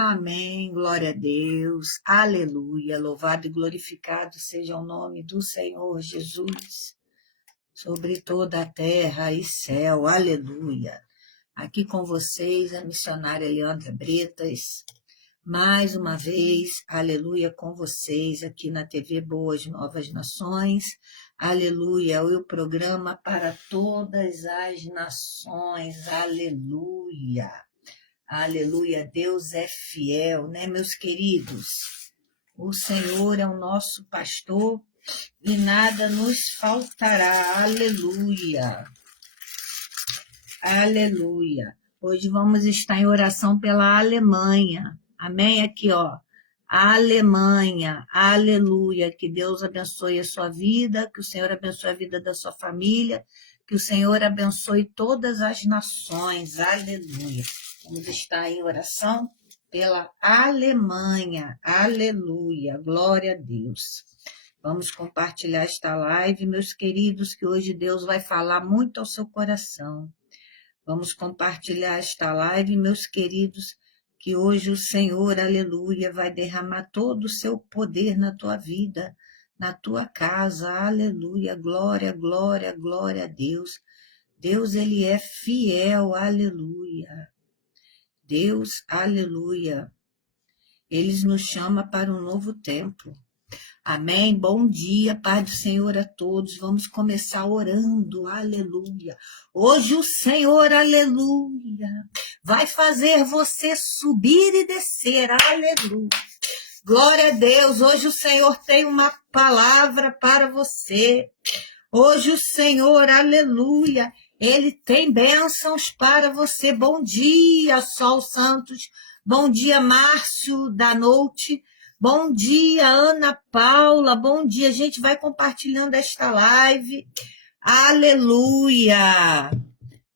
Amém, glória a Deus, aleluia, louvado e glorificado seja o nome do Senhor Jesus, sobre toda a terra e céu, aleluia. Aqui com vocês, a missionária Leandra Bretas, mais uma vez, aleluia, com vocês, aqui na TV Boas Novas Nações, aleluia, o programa para todas as nações, aleluia. Aleluia, Deus é fiel, né, meus queridos? O Senhor é o nosso pastor e nada nos faltará, aleluia. Aleluia. Hoje vamos estar em oração pela Alemanha, amém? Aqui, ó, Alemanha, aleluia. Que Deus abençoe a sua vida, que o Senhor abençoe a vida da sua família, que o Senhor abençoe todas as nações, aleluia. Vamos estar em oração pela Alemanha. Aleluia. Glória a Deus. Vamos compartilhar esta live, meus queridos, que hoje Deus vai falar muito ao seu coração. Vamos compartilhar esta live, meus queridos, que hoje o Senhor, aleluia, vai derramar todo o seu poder na tua vida, na tua casa. Aleluia. Glória, glória, glória a Deus. Deus, ele é fiel. Aleluia. Deus, aleluia, Ele nos chama para um novo tempo. Amém? Bom dia, Pai do Senhor a todos. Vamos começar orando, aleluia. Hoje o Senhor, aleluia, vai fazer você subir e descer, aleluia. Glória a Deus, hoje o Senhor tem uma palavra para você. Hoje o Senhor, aleluia, Ele tem bênçãos para você. Bom dia, Sol Santos. Bom dia, Márcio da Noite. Bom dia, Ana Paula. Bom dia. A gente vai compartilhando esta live. Aleluia.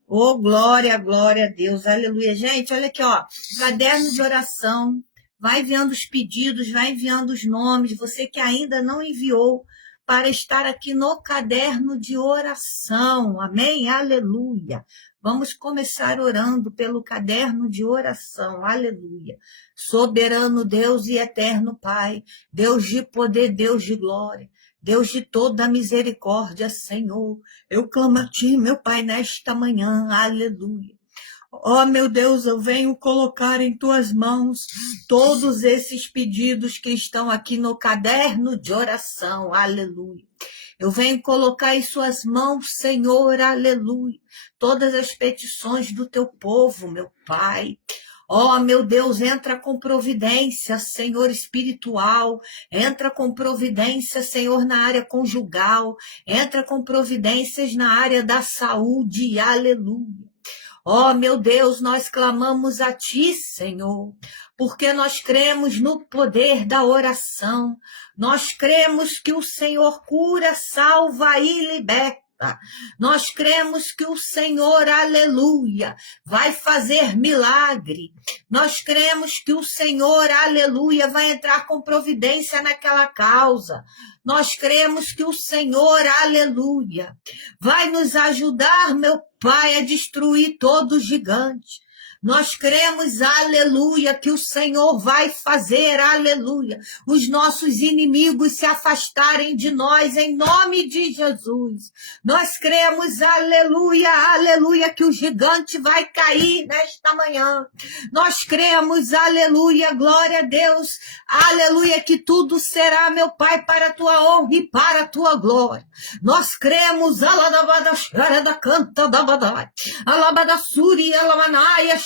Oh, glória, glória a Deus. Aleluia. Gente, olha aqui, ó. Caderno de oração. Vai enviando os pedidos, vai enviando os nomes. Você que ainda não enviou, para estar aqui no caderno de oração, amém? Aleluia. Vamos começar orando pelo caderno de oração, aleluia. Soberano Deus e eterno Pai, Deus de poder, Deus de glória, Deus de toda misericórdia, Senhor, eu clamo a Ti, meu Pai, nesta manhã, aleluia. Ó, meu Deus, eu venho colocar em Tuas mãos todos esses pedidos que estão aqui no caderno de oração, aleluia. Eu venho colocar em Suas mãos, Senhor, aleluia, todas as petições do Teu povo, meu Pai. Ó, meu Deus, entra com providência, Senhor, espiritual, entra com providência, Senhor, na área conjugal, entra com providências na área da saúde, aleluia. Ó, meu Deus, nós clamamos a Ti, Senhor, porque nós cremos no poder da oração. Nós cremos que o Senhor cura, salva e liberta. Nós cremos que o Senhor, aleluia, vai fazer milagre. Nós cremos que o Senhor, aleluia, vai entrar com providência naquela causa. Nós cremos que o Senhor, aleluia, vai nos ajudar, meu Pai, a destruir todo gigante. Nós cremos, aleluia, que o Senhor vai fazer, aleluia, os nossos inimigos se afastarem de nós, em nome de Jesus. Nós cremos, aleluia, aleluia, que o gigante vai cair nesta manhã. Nós cremos, aleluia, glória a Deus, aleluia, que tudo será, meu Pai, para a Tua honra e para a Tua glória. Nós cremos, alabada, xereda, canta, dabadai, alabada, suri, alamanaia,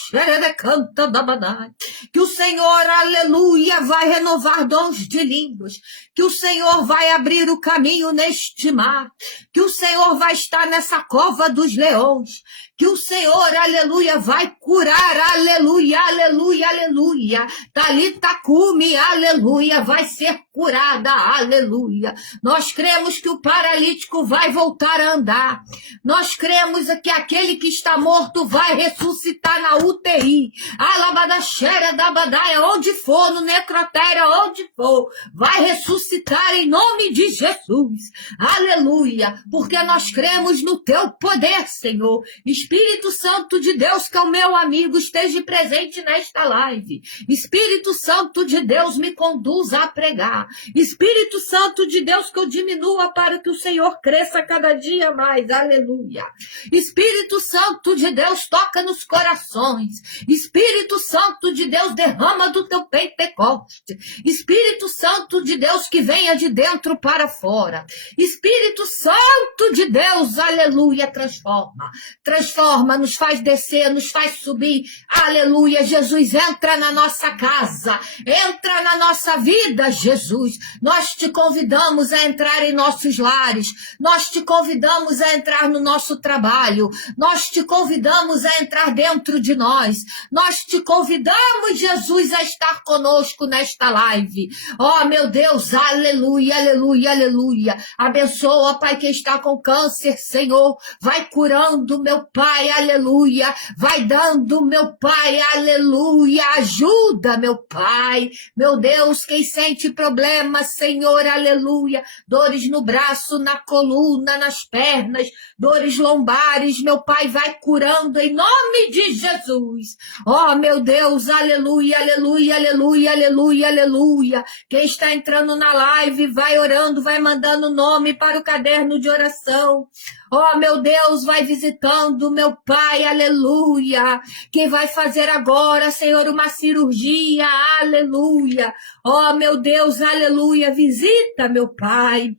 canta da badai, que o Senhor, aleluia, vai renovar dons de línguas, que o Senhor vai abrir o caminho neste mar, que o Senhor vai estar nessa cova dos leões, que o Senhor, aleluia, vai curar, aleluia, aleluia, aleluia, Talita Cumi, aleluia, vai ser curada, aleluia. Nós cremos que o paralítico vai voltar a andar, nós cremos que aquele que está morto vai ressuscitar na UTI, alabadaxera da badaia, onde for, no necrotério, onde for, vai ressuscitar em nome de Jesus, aleluia, porque nós cremos no Teu poder, Senhor, Espírito Santo de Deus, que é o meu amigo, esteja presente nesta live. Espírito Santo de Deus, me conduza a pregar. Espírito Santo de Deus, que eu diminua para que o Senhor cresça cada dia mais. Aleluia. Espírito Santo de Deus, toca nos corações. Espírito Santo de Deus, derrama do teu Pentecoste. Espírito Santo de Deus, que venha de dentro para fora. Espírito Santo de Deus, aleluia, transforma. Transforma, nos faz descer, nos faz subir. Aleluia, Jesus, entra na nossa casa. Entra na nossa vida, Jesus. Nós te convidamos a entrar em nossos lares. Nós te convidamos a entrar no nosso trabalho. Nós te convidamos a entrar dentro de nós. Nós te convidamos, Jesus, a estar conosco nesta live. Oh, meu Deus, aleluia, aleluia, aleluia. Abençoa, Pai, quem está com câncer, Senhor. Vai curando, meu Pai, aleluia. Vai dando, meu Pai, aleluia. Ajuda, meu Pai. Meu Deus, quem sente problemas, Senhor, aleluia. Dores no braço, na coluna, nas pernas, dores lombares, meu Pai, vai curando em nome de Jesus. Oh, meu Deus, aleluia, aleluia, aleluia, aleluia, aleluia. Quem está entrando na live, vai orando, vai mandando nome para o caderno de oração. Oh, meu Deus, vai visitando, meu Pai, aleluia. Quem vai fazer agora, Senhor, uma cirurgia, aleluia. Oh, meu Deus, aleluia, visita, meu Pai.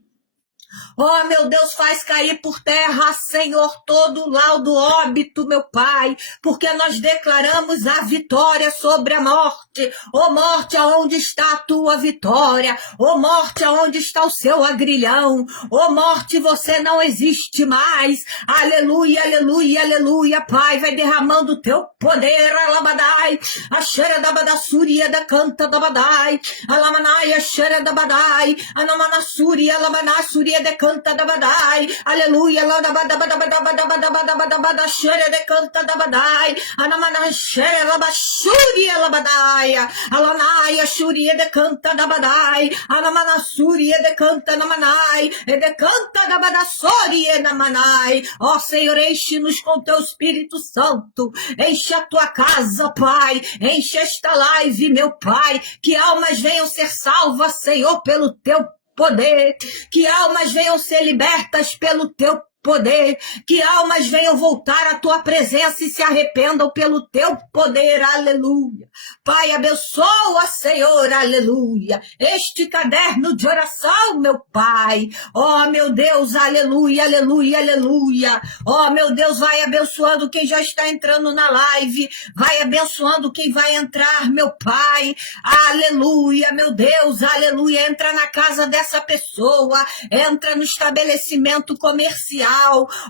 Oh, meu Deus, faz cair por terra, Senhor, todo o laudo óbito, meu Pai, porque nós declaramos a vitória sobre a morte. Oh, morte, aonde está a tua vitória? Oh, morte, aonde está o seu agrilhão? Oh, morte, você não existe mais. Aleluia, aleluia, aleluia, Pai, vai derramando o teu poder, alabadai, a xera da badassuria da canta da badai, alamanai, a xera da badai, anamanassuria, alamanassuria de canta da badai, aleluia, lá da badabadabadabadabadabadabada, xere de canta da badai, anamana xere labashuria labadaia, alanaia xuria de canta da badai, anamana suria de canta namanai, e de canta da badassoria namanai. Ó Senhor, enche-nos com teu Espírito Santo, enche a tua casa, Pai, enche esta live, meu Pai, que almas venham ser salvas, Senhor, pelo teu poder, que almas venham ser libertas pelo teu poder, que almas venham voltar à tua presença e se arrependam pelo teu poder, aleluia. Pai, abençoa, Senhor, aleluia, este caderno de oração, meu Pai. Oh, meu Deus, aleluia, aleluia, aleluia. Oh, meu Deus, vai abençoando quem já está entrando na live, vai abençoando quem vai entrar, meu Pai. Aleluia, meu Deus, aleluia. Entra na casa dessa pessoa, entra no estabelecimento comercial.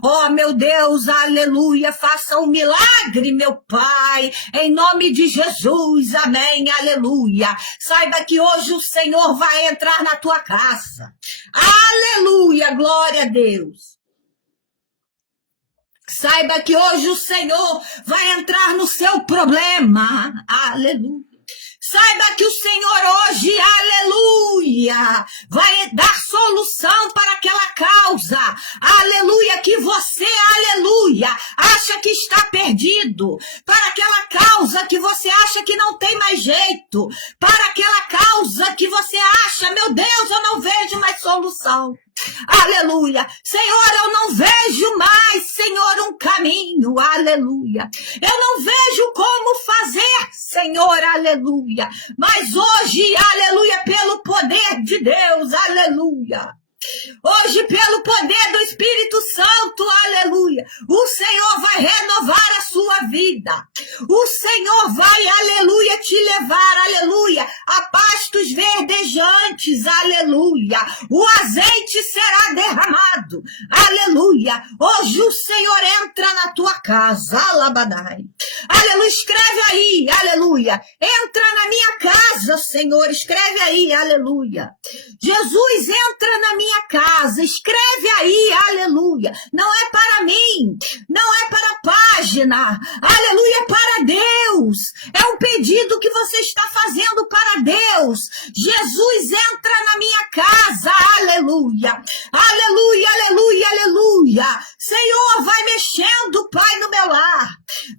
Oh, meu Deus, aleluia, faça um milagre, meu Pai, em nome de Jesus, amém, aleluia. Saiba que hoje o Senhor vai entrar na tua casa, aleluia, glória a Deus. Saiba que hoje o Senhor vai entrar no seu problema, aleluia. Saiba que o Senhor hoje, aleluia, vai dar solução para aquela causa, aleluia, que você, aleluia, acha que está perdido, para aquela causa que você acha que não tem mais jeito, para aquela causa que você acha, meu Deus, eu não vejo mais solução. Aleluia, Senhor, eu não vejo mais, Senhor, um caminho, aleluia, eu não vejo como fazer, Senhor, aleluia, mas hoje, aleluia, pelo poder de Deus, aleluia, hoje pelo poder do Espírito Santo, aleluia, o Senhor vai renovar a sua vida, o Senhor vai, aleluia, te levar, aleluia, a pastos verdejantes, aleluia, o azeite será derramado, aleluia, hoje o Senhor entra na tua casa, alabadai, aleluia, escreve aí, aleluia, entra na minha casa, Senhor, escreve aí, aleluia, Jesus entra na minha casa, escreve aí, aleluia, não é para mim, não é para a página, aleluia, é para Deus, é um pedido que você está fazendo para Deus, Jesus entra na minha casa, aleluia, aleluia, aleluia, aleluia, Senhor, vai mexendo, Pai, no meu lar.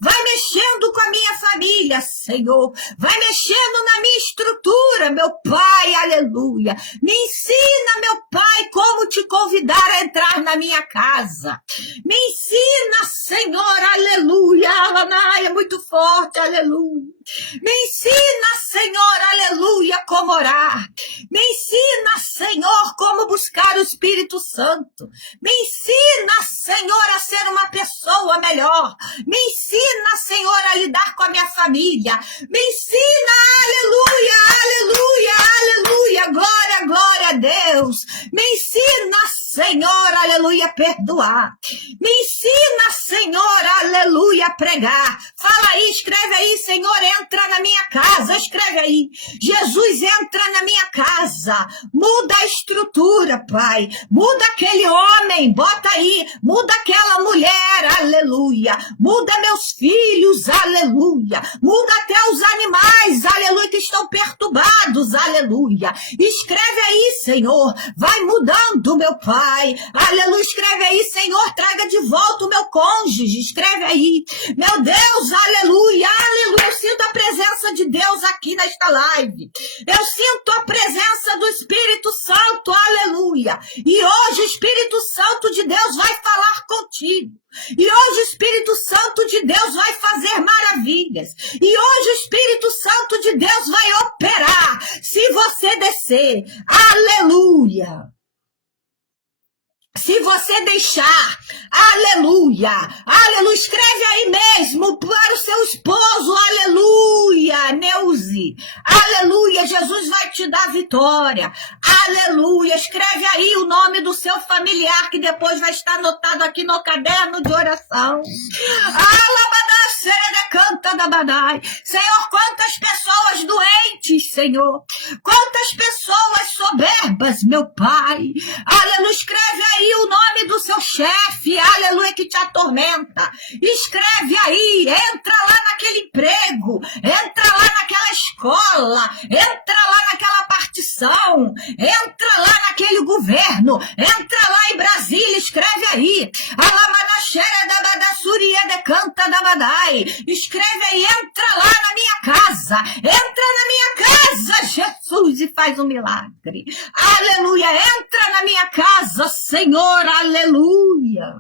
Vai mexendo com a minha família, Senhor. Vai mexendo na minha estrutura, meu Pai, aleluia. Me ensina, meu Pai, como te convidar a entrar na minha casa. Me ensina, Senhor, aleluia. Alanai é muito forte, aleluia. Me ensina, Senhor, aleluia, como orar. Me ensina, Senhor, como buscar o Espírito Santo. Me ensina, Senhor, a ser uma pessoa melhor. Me ensina, Senhor, a lidar com a minha família. Me ensina, aleluia, aleluia, aleluia, glória, glória a Deus. Me ensina, Senhor, aleluia, a perdoar. Me ensina, Senhor, aleluia, a pregar. Fala aí, escreve aí, Senhor, entra na minha casa, escreve aí. Jesus, entra na minha casa. Muda a estrutura, Pai. Muda aquele homem, bota aí. Muda aquela mulher, aleluia. Muda meus filhos, aleluia. Muda até os animais, aleluia, que estão perturbados, aleluia. Escreve aí, Senhor. Vai mudando, meu Pai. Aleluia, escreve aí, Senhor. Traga de volta o meu cônjuge. Escreve aí. Meu Deus, aleluia, aleluia. Eu sinto a presença de Deus aqui nesta live. Eu sinto a presença do Espírito Santo, aleluia. E hoje o Espírito Santo de Deus vai falar contigo. E hoje o Espírito Santo de Deus vai fazer maravilhas. E hoje o Espírito Santo de Deus vai operar. Se você descer, aleluia. Se você deixar, aleluia, aleluia, escreve aí mesmo para o seu esposo, aleluia, Neuze, aleluia, Jesus vai te dar vitória, aleluia, escreve aí o nome do seu familiar, que depois vai estar anotado aqui no caderno de oração. Canta da Badai. Senhor, quantas pessoas doentes, Senhor, quantas pessoas soberbas, meu Pai, aleluia, escreve aí o nome do seu chefe, aleluia, que te atormenta, escreve aí, entra lá naquele emprego, entra lá naquela escola, entra lá naquela partição, entra lá naquele governo, entra lá em Brasília, escreve aí, da Badassuria de Canta da Badai, escreve aí, entra lá na minha casa, entra na minha casa, Jesus, e faz um milagre, aleluia, entra na minha casa, Senhor, aleluia.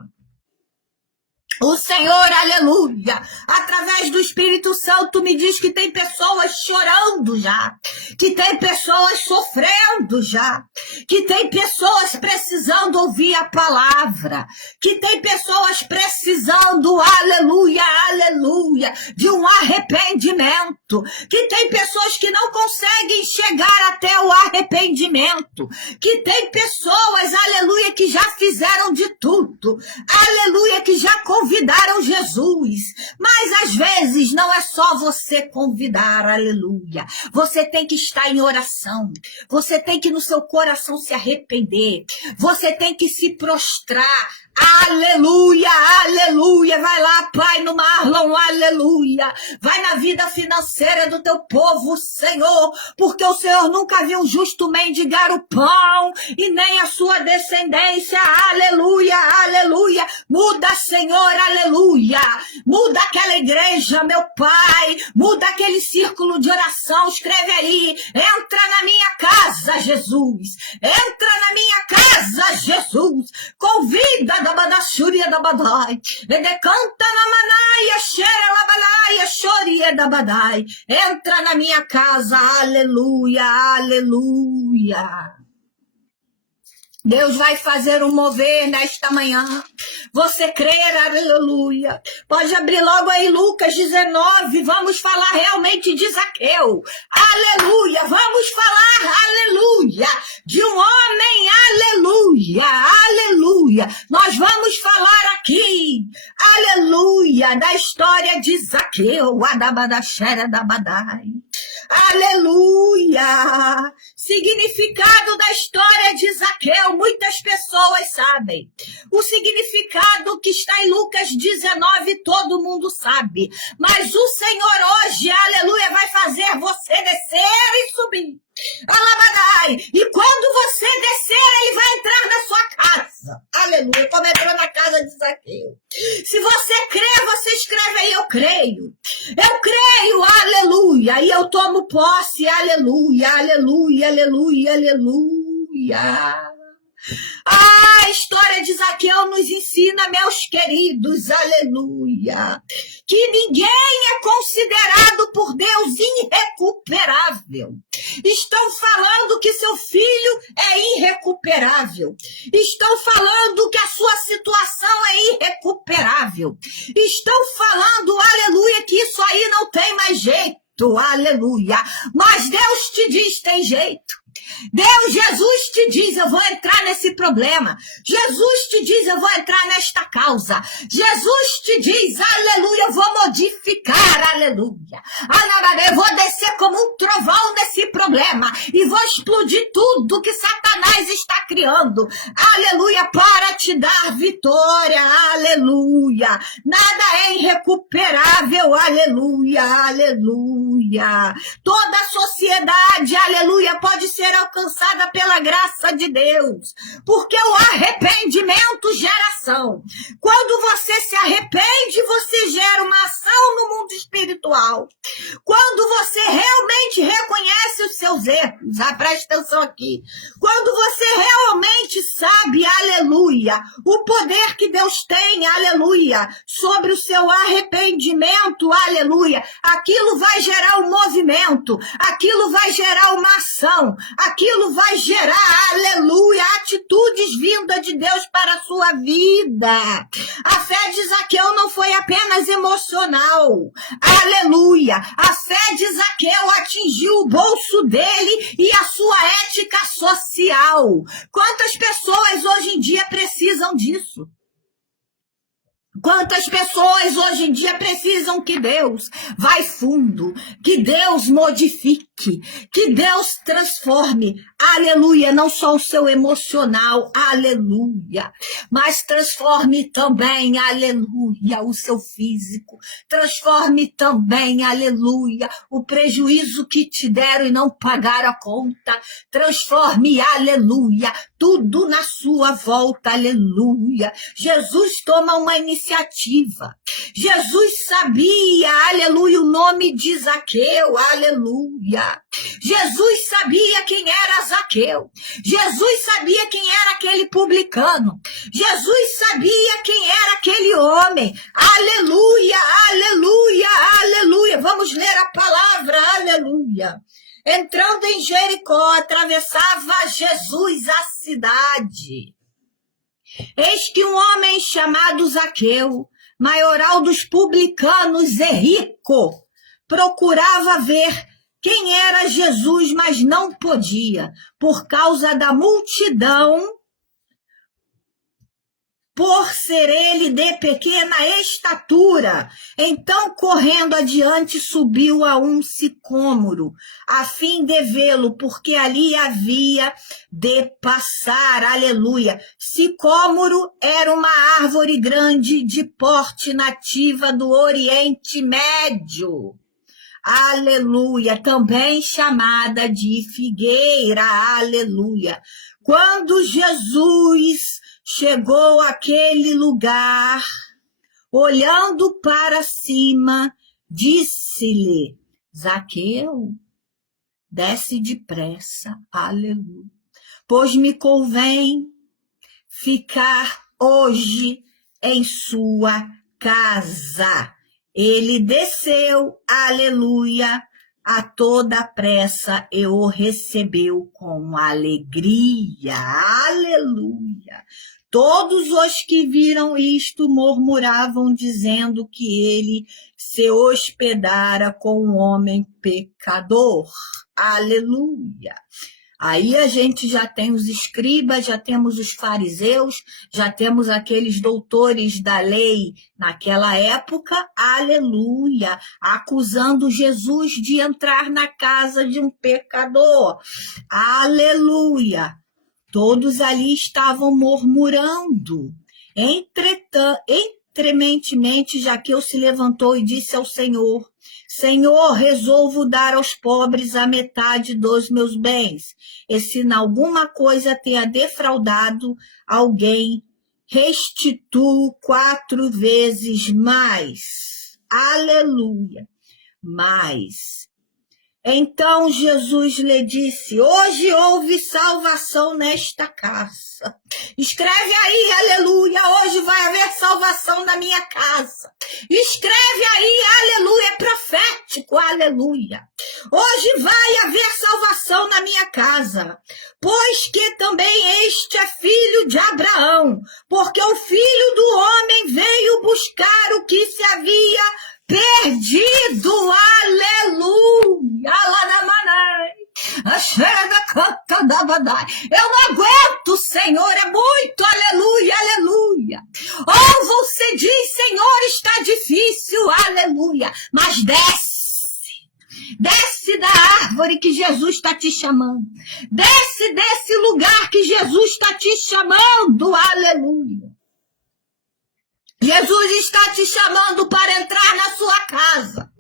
O Senhor, aleluia, através do Espírito Santo me diz que tem pessoas chorando já, que tem pessoas sofrendo já, que tem pessoas precisando ouvir a palavra, que tem pessoas precisando, aleluia, aleluia, de um arrependimento, que tem pessoas que não conseguem chegar até o arrependimento, que tem pessoas, aleluia, que já fizeram de tudo, aleluia, que já convidaram Jesus, mas às vezes não é só você convidar, aleluia, você tem que estar em oração, você tem que no seu coração se arrepender, você tem que se prostrar, aleluia, aleluia, vai lá, Pai, no Marlon, aleluia, vai na vida financeira do teu povo, Senhor, porque o Senhor nunca viu um justo mendigar o pão, e nem a sua descendência, aleluia, aleluia, muda, Senhor, aleluia, muda aquela igreja, meu Pai, muda aquele círculo de oração, escreve aí, entra na minha casa, Jesus, entra na minha casa, Jesus, convida da Badassuria da Badai, decanta na manaia, cheira la balaia, choria da Badai, entra na minha casa, aleluia, aleluia. Deus vai fazer um mover nesta manhã. Você crer, aleluia. Pode abrir logo aí Lucas 19. Vamos falar realmente de Zaqueu. Aleluia. Vamos falar, aleluia, de um homem, aleluia, aleluia. Nós vamos falar aqui, aleluia, da história de Zaqueu, Adabadaxera da Badai. Aleluia. Significado da história de Zaqueu, muitas pessoas sabem. O significado que está em Lucas 19, todo mundo sabe. Mas o Senhor hoje, aleluia, vai fazer você descer e subir. Alabadai. E quando você descer, ele vai entrar na sua casa. Aleluia, como entrou na casa de Zaqueu. eu tomo posse, aleluia, aleluia, aleluia, aleluia. A história de Zaqueu nos ensina, meus queridos, aleluia, que ninguém é considerado por Deus irrecuperável. Estão falando que seu filho é irrecuperável. Estão falando que a sua situação é irrecuperável. Estão falando, aleluia, que isso aí não tem mais jeito, aleluia. Mas Deus te diz, tem jeito. Deus, Jesus te diz, eu vou entrar nesse problema. Jesus te diz, eu vou entrar nesta causa. Jesus te diz, aleluia, eu vou modificar, aleluia. Eu vou descer como um trovão nesse problema e vou explodir tudo que Satanás está criando, aleluia, para te dar vitória, aleluia. Nada é irrecuperável, aleluia, aleluia. Toda a sociedade, aleluia, pode ser alcançada pela graça de Deus, porque o arrependimento gera ação. Quando você se arrepende, você gera uma ação no mundo espiritual. Quando você realmente reconhece os seus erros, presta atenção aqui, quando você realmente sabe, aleluia, o poder que Deus tem, aleluia, sobre o seu arrependimento, aleluia, aquilo vai gerar um movimento, aquilo vai gerar uma ação, aquilo vai gerar, aleluia, atitudes vindas de Deus para a sua vida. A fé de Zaqueu não foi apenas emocional, aleluia. A fé de Zaqueu atingiu o bolso dele e a sua ética social. Quantas pessoas hoje em dia precisam disso? Quantas pessoas hoje em dia precisam que Deus vá fundo, que Deus modifique, que Deus transforme, aleluia, não só o seu emocional, aleluia, mas transforme também, aleluia, o seu físico, transforme também, aleluia, o prejuízo que te deram e não pagaram a conta, transforme, aleluia, tudo na sua volta, aleluia. Jesus toma uma iniciativa. Jesus sabia, aleluia, o nome de Zaqueu, aleluia. Jesus sabia quem era Zaqueu. Jesus sabia quem era aquele publicano. Jesus sabia quem era aquele homem. Aleluia, aleluia, aleluia. Vamos ler a palavra, aleluia. Entrando em Jericó, atravessava Jesus a cidade. Eis que um homem chamado Zaqueu, maioral dos publicanos e rico, procurava ver quem era Jesus, mas não podia, por causa da multidão, por ser ele de pequena estatura. Então, correndo adiante, subiu a um sicômoro, a fim de vê-lo, porque ali havia de passar, aleluia. Sicômoro era uma árvore grande de porte nativa do Oriente Médio, aleluia, também chamada de figueira, aleluia. Quando Jesus chegou àquele lugar, olhando para cima, disse-lhe: Zaqueu, desce depressa, aleluia, pois me convém ficar hoje em sua casa. Ele desceu, aleluia, a toda pressa e o recebeu com alegria, aleluia. Todos os que viram isto murmuravam, dizendo que ele se hospedara com um homem pecador, aleluia. Aí a gente já tem os escribas, já temos os fariseus, já temos aqueles doutores da lei naquela época, aleluia, acusando Jesus de entrar na casa de um pecador, aleluia. Todos ali estavam murmurando. Entrementemente, Zaqueu se levantou e disse ao Senhor: Senhor, resolvo dar aos pobres a metade dos meus bens, e se em alguma coisa tenha defraudado alguém, restituo 4 vezes mais. Aleluia. Mas Então Jesus lhe disse: hoje houve salvação nesta casa. Escreve aí, aleluia, hoje vai haver salvação na minha casa. Escreve aí, aleluia, é profético, aleluia. Hoje vai haver salvação na minha casa, pois que também este é filho de Abraão, porque o Filho do Homem veio buscar o que se havia perdido, aleluia, alanamanai, a xerega canta da badai. Eu não aguento, Senhor, é muito, aleluia, aleluia. Oh, você diz, Senhor, está difícil, aleluia, mas desce da árvore que Jesus está te chamando, desce desse lugar que Jesus está te chamando, aleluia. Jesus está te chamando para entrar na sua casa.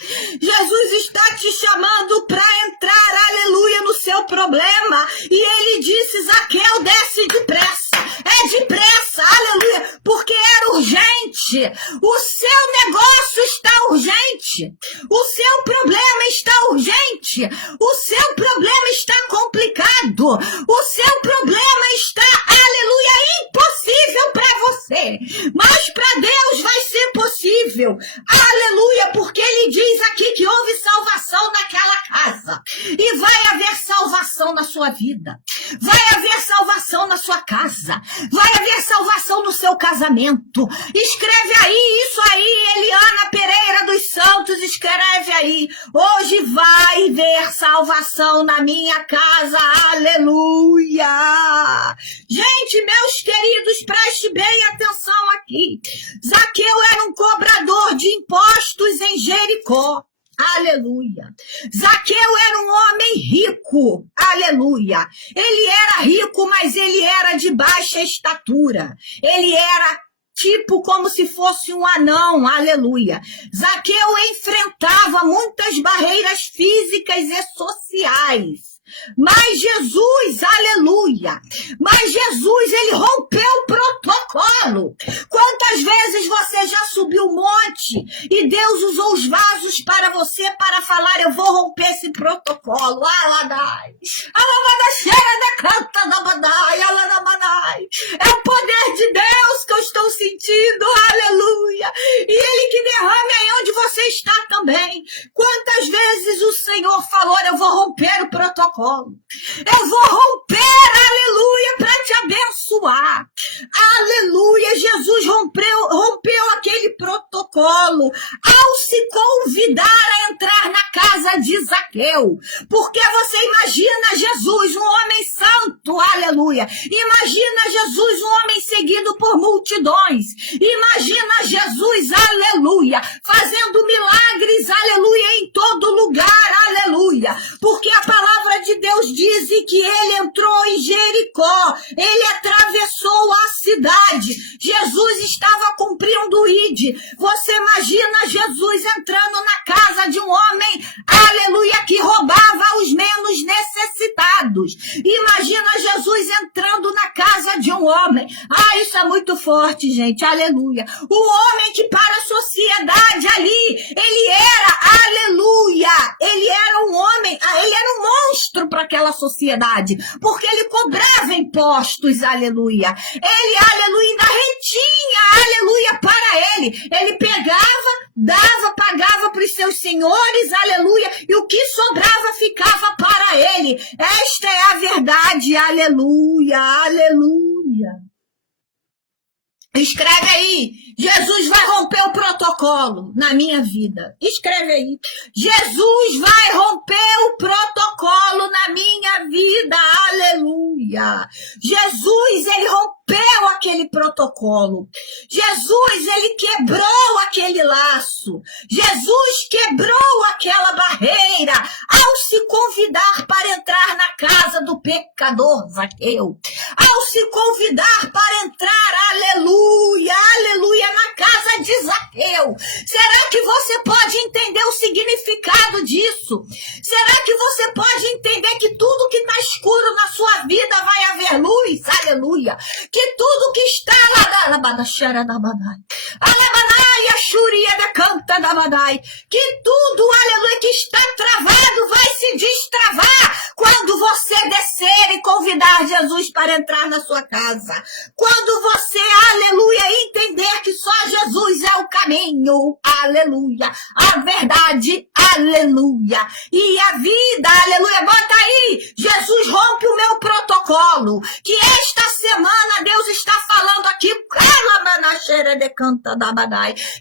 Jesus está te chamando para entrar, aleluia, no seu problema. E ele disse: Zaqueu, desce depressa. É depressa, aleluia, porque era urgente. O seu negócio está urgente. O seu problema está urgente. O seu problema está complicado. O seu problema está, aleluia, impossível para você. Mas para Deus vai ser possível. Aleluia, porque ele diz aqui que houve salvação naquela casa. E vai haver salvação na sua vida. Vai haver salvação na sua casa. Vai haver salvação no seu casamento. Escreve aí, isso aí, Eliana Pereira dos Santos, escreve aí. Hoje vai haver salvação na minha casa. Aleluia. Gente, meus queridos, preste bem atenção aqui. Zaqueu era um cobrador de impostos em Jericó. Aleluia. Zaqueu era um homem rico. Aleluia. Ele era rico, mas ele era de baixa estatura. Ele era tipo como se fosse um anão. Aleluia. Zaqueu enfrentava muitas barreiras físicas e sociais. Mas Jesus, aleluia, mas Jesus, ele rompeu o protocolo. Quantas vezes você já subiu um monte e Deus usou os vasos para você para falar: eu vou romper esse protocolo. Aladai, alabadaxera da canta da badai, alanamanai. É o poder de Deus que eu estou sentindo, aleluia. E ele que derrame aí onde você está também. Quantas vezes o Senhor falou: eu vou romper o protocolo. Eu vou romper, aleluia, para te abençoar. Aleluia, Jesus rompeu aquele protocolo ao se convidar a entrar na casa de Zaqueu. Porque você imagina Jesus, um homem santo, aleluia. Imagina Jesus, um homem seguido por multidões. Imagina Jesus, aleluia, fazendo milagres, aleluia, em todo lugar, aleluia. Porque a palavra de Deus diz que ele entrou em Jericó, ele atravessou a cidade. Jesus estava cumprindo o ID. Você imagina Jesus entrando na casa de um homem, aleluia, que roubava aos menos necessitados. Imagina Jesus entrando na casa de um homem. Isso é muito forte, gente, aleluia. Um homem que para a sociedade ali, ele era, aleluia, ele era um homem, ele era um monstro para aquela sociedade, porque ele cobrava impostos, aleluia. Ele, aleluia, ainda retinha, aleluia, para ele. Ele pegava, dava, pagava para os seus senhores, aleluia, e o que sobrava ficava para ele. Esta é a verdade, aleluia, aleluia. Escreve aí, Jesus vai romper o protocolo na minha vida. Escreve aí, Jesus vai romper o protocolo na minha vida, aleluia. Jesus, ele rompeu aquele protocolo. Jesus, ele quebrou aquele laço. Jesus quebrou aquela barreira ao se convidar para entrar na casa do pecador Zaqueu. Ao se convidar para entrar, aleluia, aleluia, na casa de Zaqueu. Será que você pode entender o significado disso? Será que você pode entender que tudo que está escuro na sua vida vai haver luz? Aleluia. Que tudo que está lá, que tudo, aleluia, que está travado vai se para entrar na sua casa. Quando você, aleluia, entender que só Jesus é o caminho, aleluia, a verdade, aleluia, e a vida, aleluia, bota aí, Jesus rompe o meu protocolo, que esta semana Deus está falando aqui,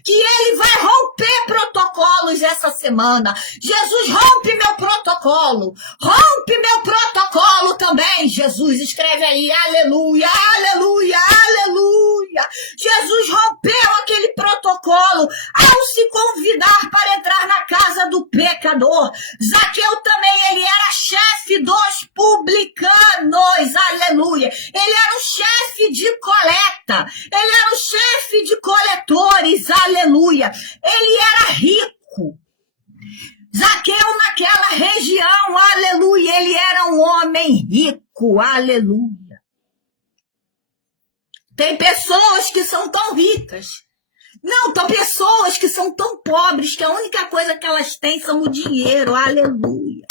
que ele vai romper protocolos essa semana. Jesus rompe meu protocolo, rompe meu protocolo também. Jesus, escreve aí, aleluia, aleluia, aleluia. Jesus rompeu aquele protocolo ao se convidar para entrar na casa do pecador. Zaqueu também, ele era chefe dos publicanos, aleluia. Ele era o chefe de coleta, ele era o chefe de coletores, aleluia. Ele era rico. Zaqueu naquela região, aleluia, ele era um homem rico, aleluia. Tem pessoas que são tão ricas. Não, tem pessoas que são tão pobres que a única coisa que elas têm são o dinheiro, aleluia.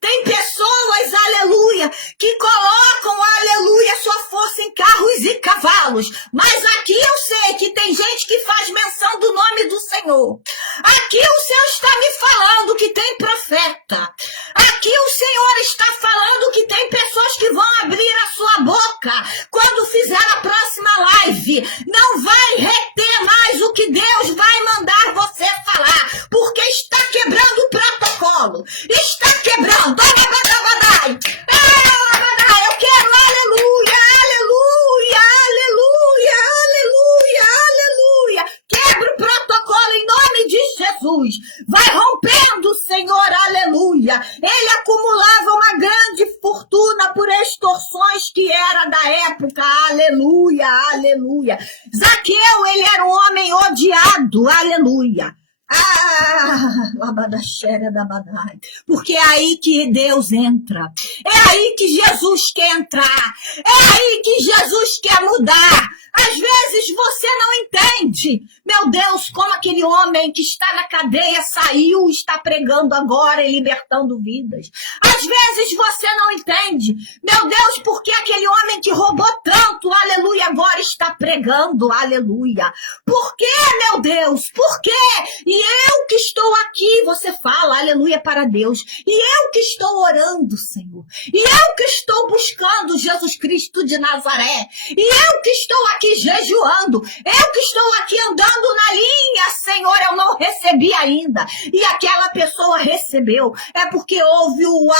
Tem pessoas, aleluia, que colocam, aleluia, sua força em carros e cavalos. Mas aqui eu sei que tem gente que faz menção do nome do Senhor. Aqui o Senhor está me falando que tem profeta. Aqui o Senhor está falando que tem pessoas que vão abrir a sua boca quando fizer a próxima live. Não vai reter mais o que Deus vai mandar você falar, porque está quebrando o protocolo. Está quebrando. Eu quero aleluia, aleluia, aleluia, aleluia, aleluia. Quebra o protocolo em nome de Jesus. Vai rompendo, Senhor, aleluia. Ele acumulava uma grande fortuna por extorsões que era da época, aleluia, aleluia. Zaqueu, ele era um homem odiado, aleluia. Porque é aí que Deus entra, é aí que Jesus quer entrar, é aí que Jesus quer mudar. Às vezes você não entende, meu Deus, como aquele homem que está na cadeia saiu, está pregando agora e libertando vidas. Às vezes você não entende, meu Deus, porque aquele homem que roubou tanto, aleluia, agora está pregando, aleluia. Por quê, meu Deus? Por quê? E eu que estou aqui, você fala, aleluia, para Deus. E eu que estou orando, Senhor. E eu que estou buscando Jesus Cristo de Nazaré. E eu que estou aqui jejuando. Eu que estou aqui andando na linha, Senhor, eu não recebi ainda. E aquela pessoa recebeu. É porque houve o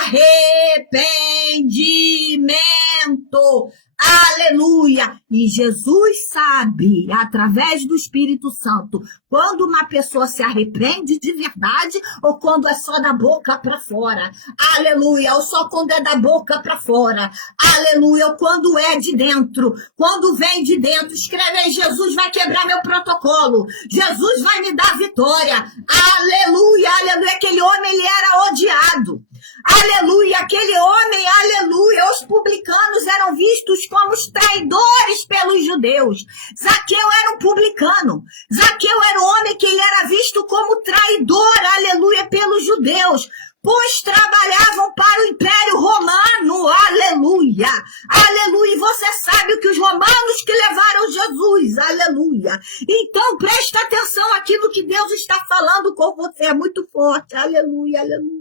arrependimento. Aleluia! E Jesus sabe, através do Espírito Santo, quando uma pessoa se arrepende de verdade ou quando é só da boca para fora. Aleluia! Ou só quando é da boca para fora. Aleluia! Ou quando é de dentro. Quando vem de dentro, escreve aí, Jesus vai quebrar meu protocolo. Jesus vai me dar vitória. Aleluia! Aleluia! Aquele homem, ele era odiado. Aleluia, aquele homem, aleluia, os publicanos eram vistos como os traidores pelos judeus. Zaqueu era um publicano. Zaqueu era um homem que ele era visto como traidor, aleluia, pelos judeus, pois trabalhavam para o Império Romano, aleluia, aleluia, e você sabe o que os romanos que levaram Jesus, aleluia. Então presta atenção aqui no que Deus está falando com você, é muito forte, aleluia, aleluia.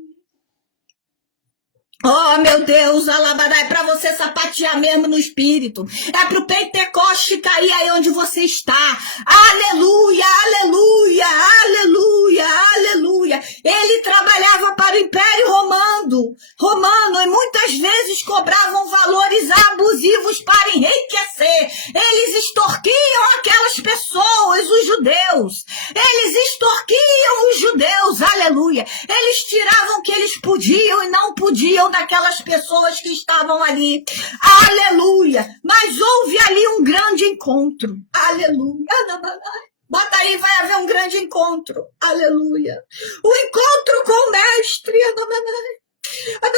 Oh, meu Deus, alabadá, é para você sapatear mesmo no espírito. É para o Pentecoste cair aí onde você está. Aleluia, aleluia, aleluia, aleluia. Ele trabalhava para o Império Romano e muitas vezes cobravam valores abusivos para enriquecer. Eles extorquiam aquelas pessoas, os judeus. Eles extorquiam os judeus, aleluia. Eles tiravam o que eles podiam e não podiam daquelas pessoas que estavam ali, aleluia, mas houve ali um grande encontro, aleluia, bota aí, vai haver um grande encontro, aleluia, o encontro com o mestre, vai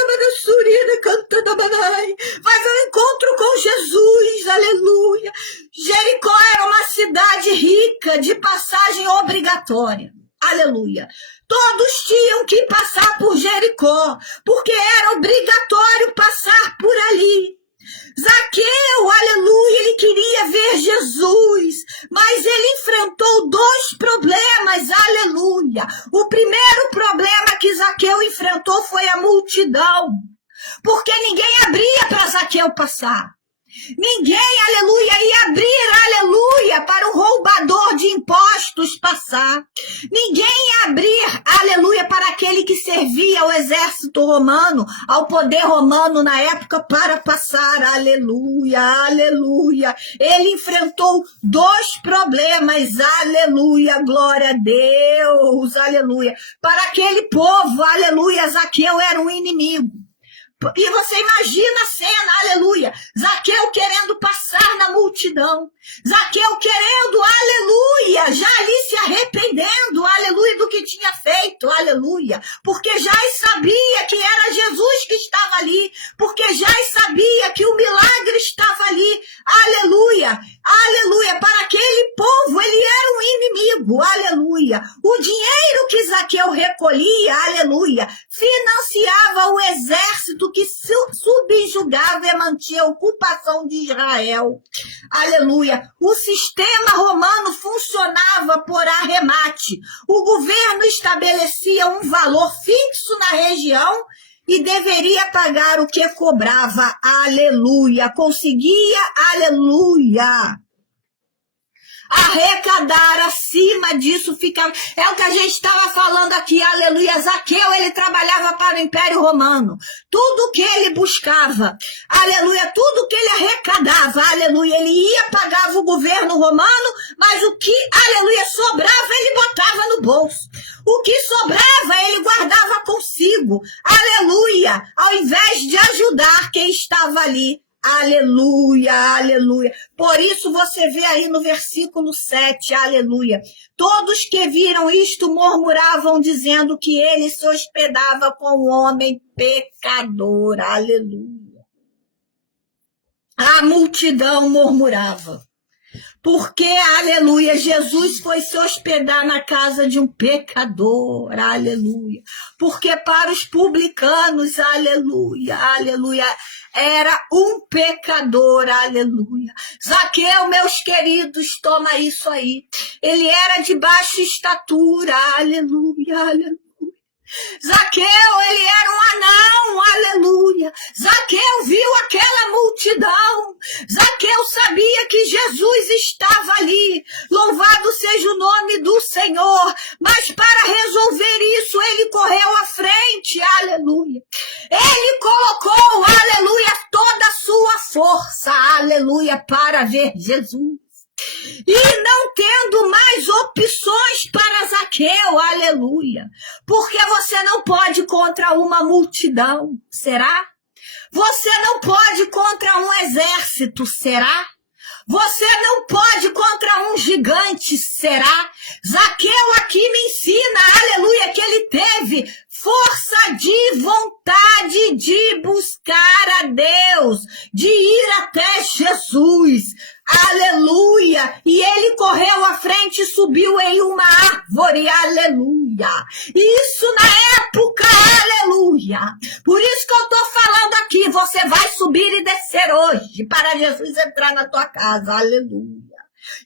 haver um encontro com Jesus, aleluia. Jericó era uma cidade rica de passagem obrigatória, aleluia. Todos tinham que passar por Jericó, porque era obrigatório passar por ali. Zaqueu, aleluia, ele queria ver Jesus, mas ele enfrentou dois problemas, aleluia. O primeiro problema que Zaqueu enfrentou foi a multidão, porque ninguém abria para Zaqueu passar. Ninguém, aleluia, ia abrir, aleluia, para o roubador de impostos passar. Ninguém ia abrir, aleluia, para aquele que servia ao exército romano, ao poder romano na época para passar, aleluia, aleluia. Ele enfrentou dois problemas, aleluia, glória a Deus, aleluia. Para aquele povo, aleluia, Zaqueu era um inimigo. E você imagina a cena, aleluia, Zaqueu querendo passar na multidão, Zaqueu querendo, aleluia, já ali se arrependendo, aleluia, do que tinha feito, aleluia, porque já sabia que era Jesus que estava ali, porque já sabia que o milagre estava ali, aleluia, aleluia, para aquele povo ele era um inimigo, aleluia, o dinheiro que Zaqueu recolhia, aleluia, financiava o exército que subjugava e mantinha a ocupação de Israel. Aleluia. O sistema romano funcionava por arremate. O governo estabelecia um valor fixo na região e deveria pagar o que cobrava. Aleluia. Conseguia, aleluia, arrecadar acima disso, ficava. É o que a gente estava falando aqui, aleluia. Zaqueu, ele trabalhava para o Império Romano. Tudo que ele buscava, aleluia, tudo que ele arrecadava, aleluia, ele ia, pagava o governo romano, mas o que, aleluia, sobrava, ele botava no bolso. O que sobrava, ele guardava consigo, aleluia, ao invés de ajudar quem estava ali. Aleluia, aleluia. Por isso você vê aí no versículo 7, aleluia. Todos que viram isto murmuravam, dizendo que ele se hospedava com um homem pecador, aleluia. A multidão murmurava. Porque, aleluia, Jesus foi se hospedar na casa de um pecador, aleluia. Porque para os publicanos, aleluia, aleluia, era um pecador, aleluia. Zaqueu, meus queridos, toma isso aí. Ele era de baixa estatura, aleluia, aleluia. Zaqueu, ele era um anão, aleluia. Zaqueu viu aquela multidão. Zaqueu sabia que Jesus estava ali. Louvado seja o nome do Senhor. Mas para resolver isso, ele correu à frente, aleluia. Ele colocou, aleluia, toda a sua força, aleluia, para ver Jesus. E não tendo mais opções para Zaqueu, aleluia, porque você não pode contra uma multidão, será? Você não pode contra um exército, será? Você não pode contra um gigante, será? Zaqueu aqui me ensina, aleluia, que ele teve força de vontade de buscar a Deus, de ir até Jesus, aleluia, e ele correu à frente e subiu em uma árvore, aleluia, isso na época, aleluia, por isso que eu estou falando aqui, você vai subir e descer hoje, para Jesus entrar na tua casa, aleluia.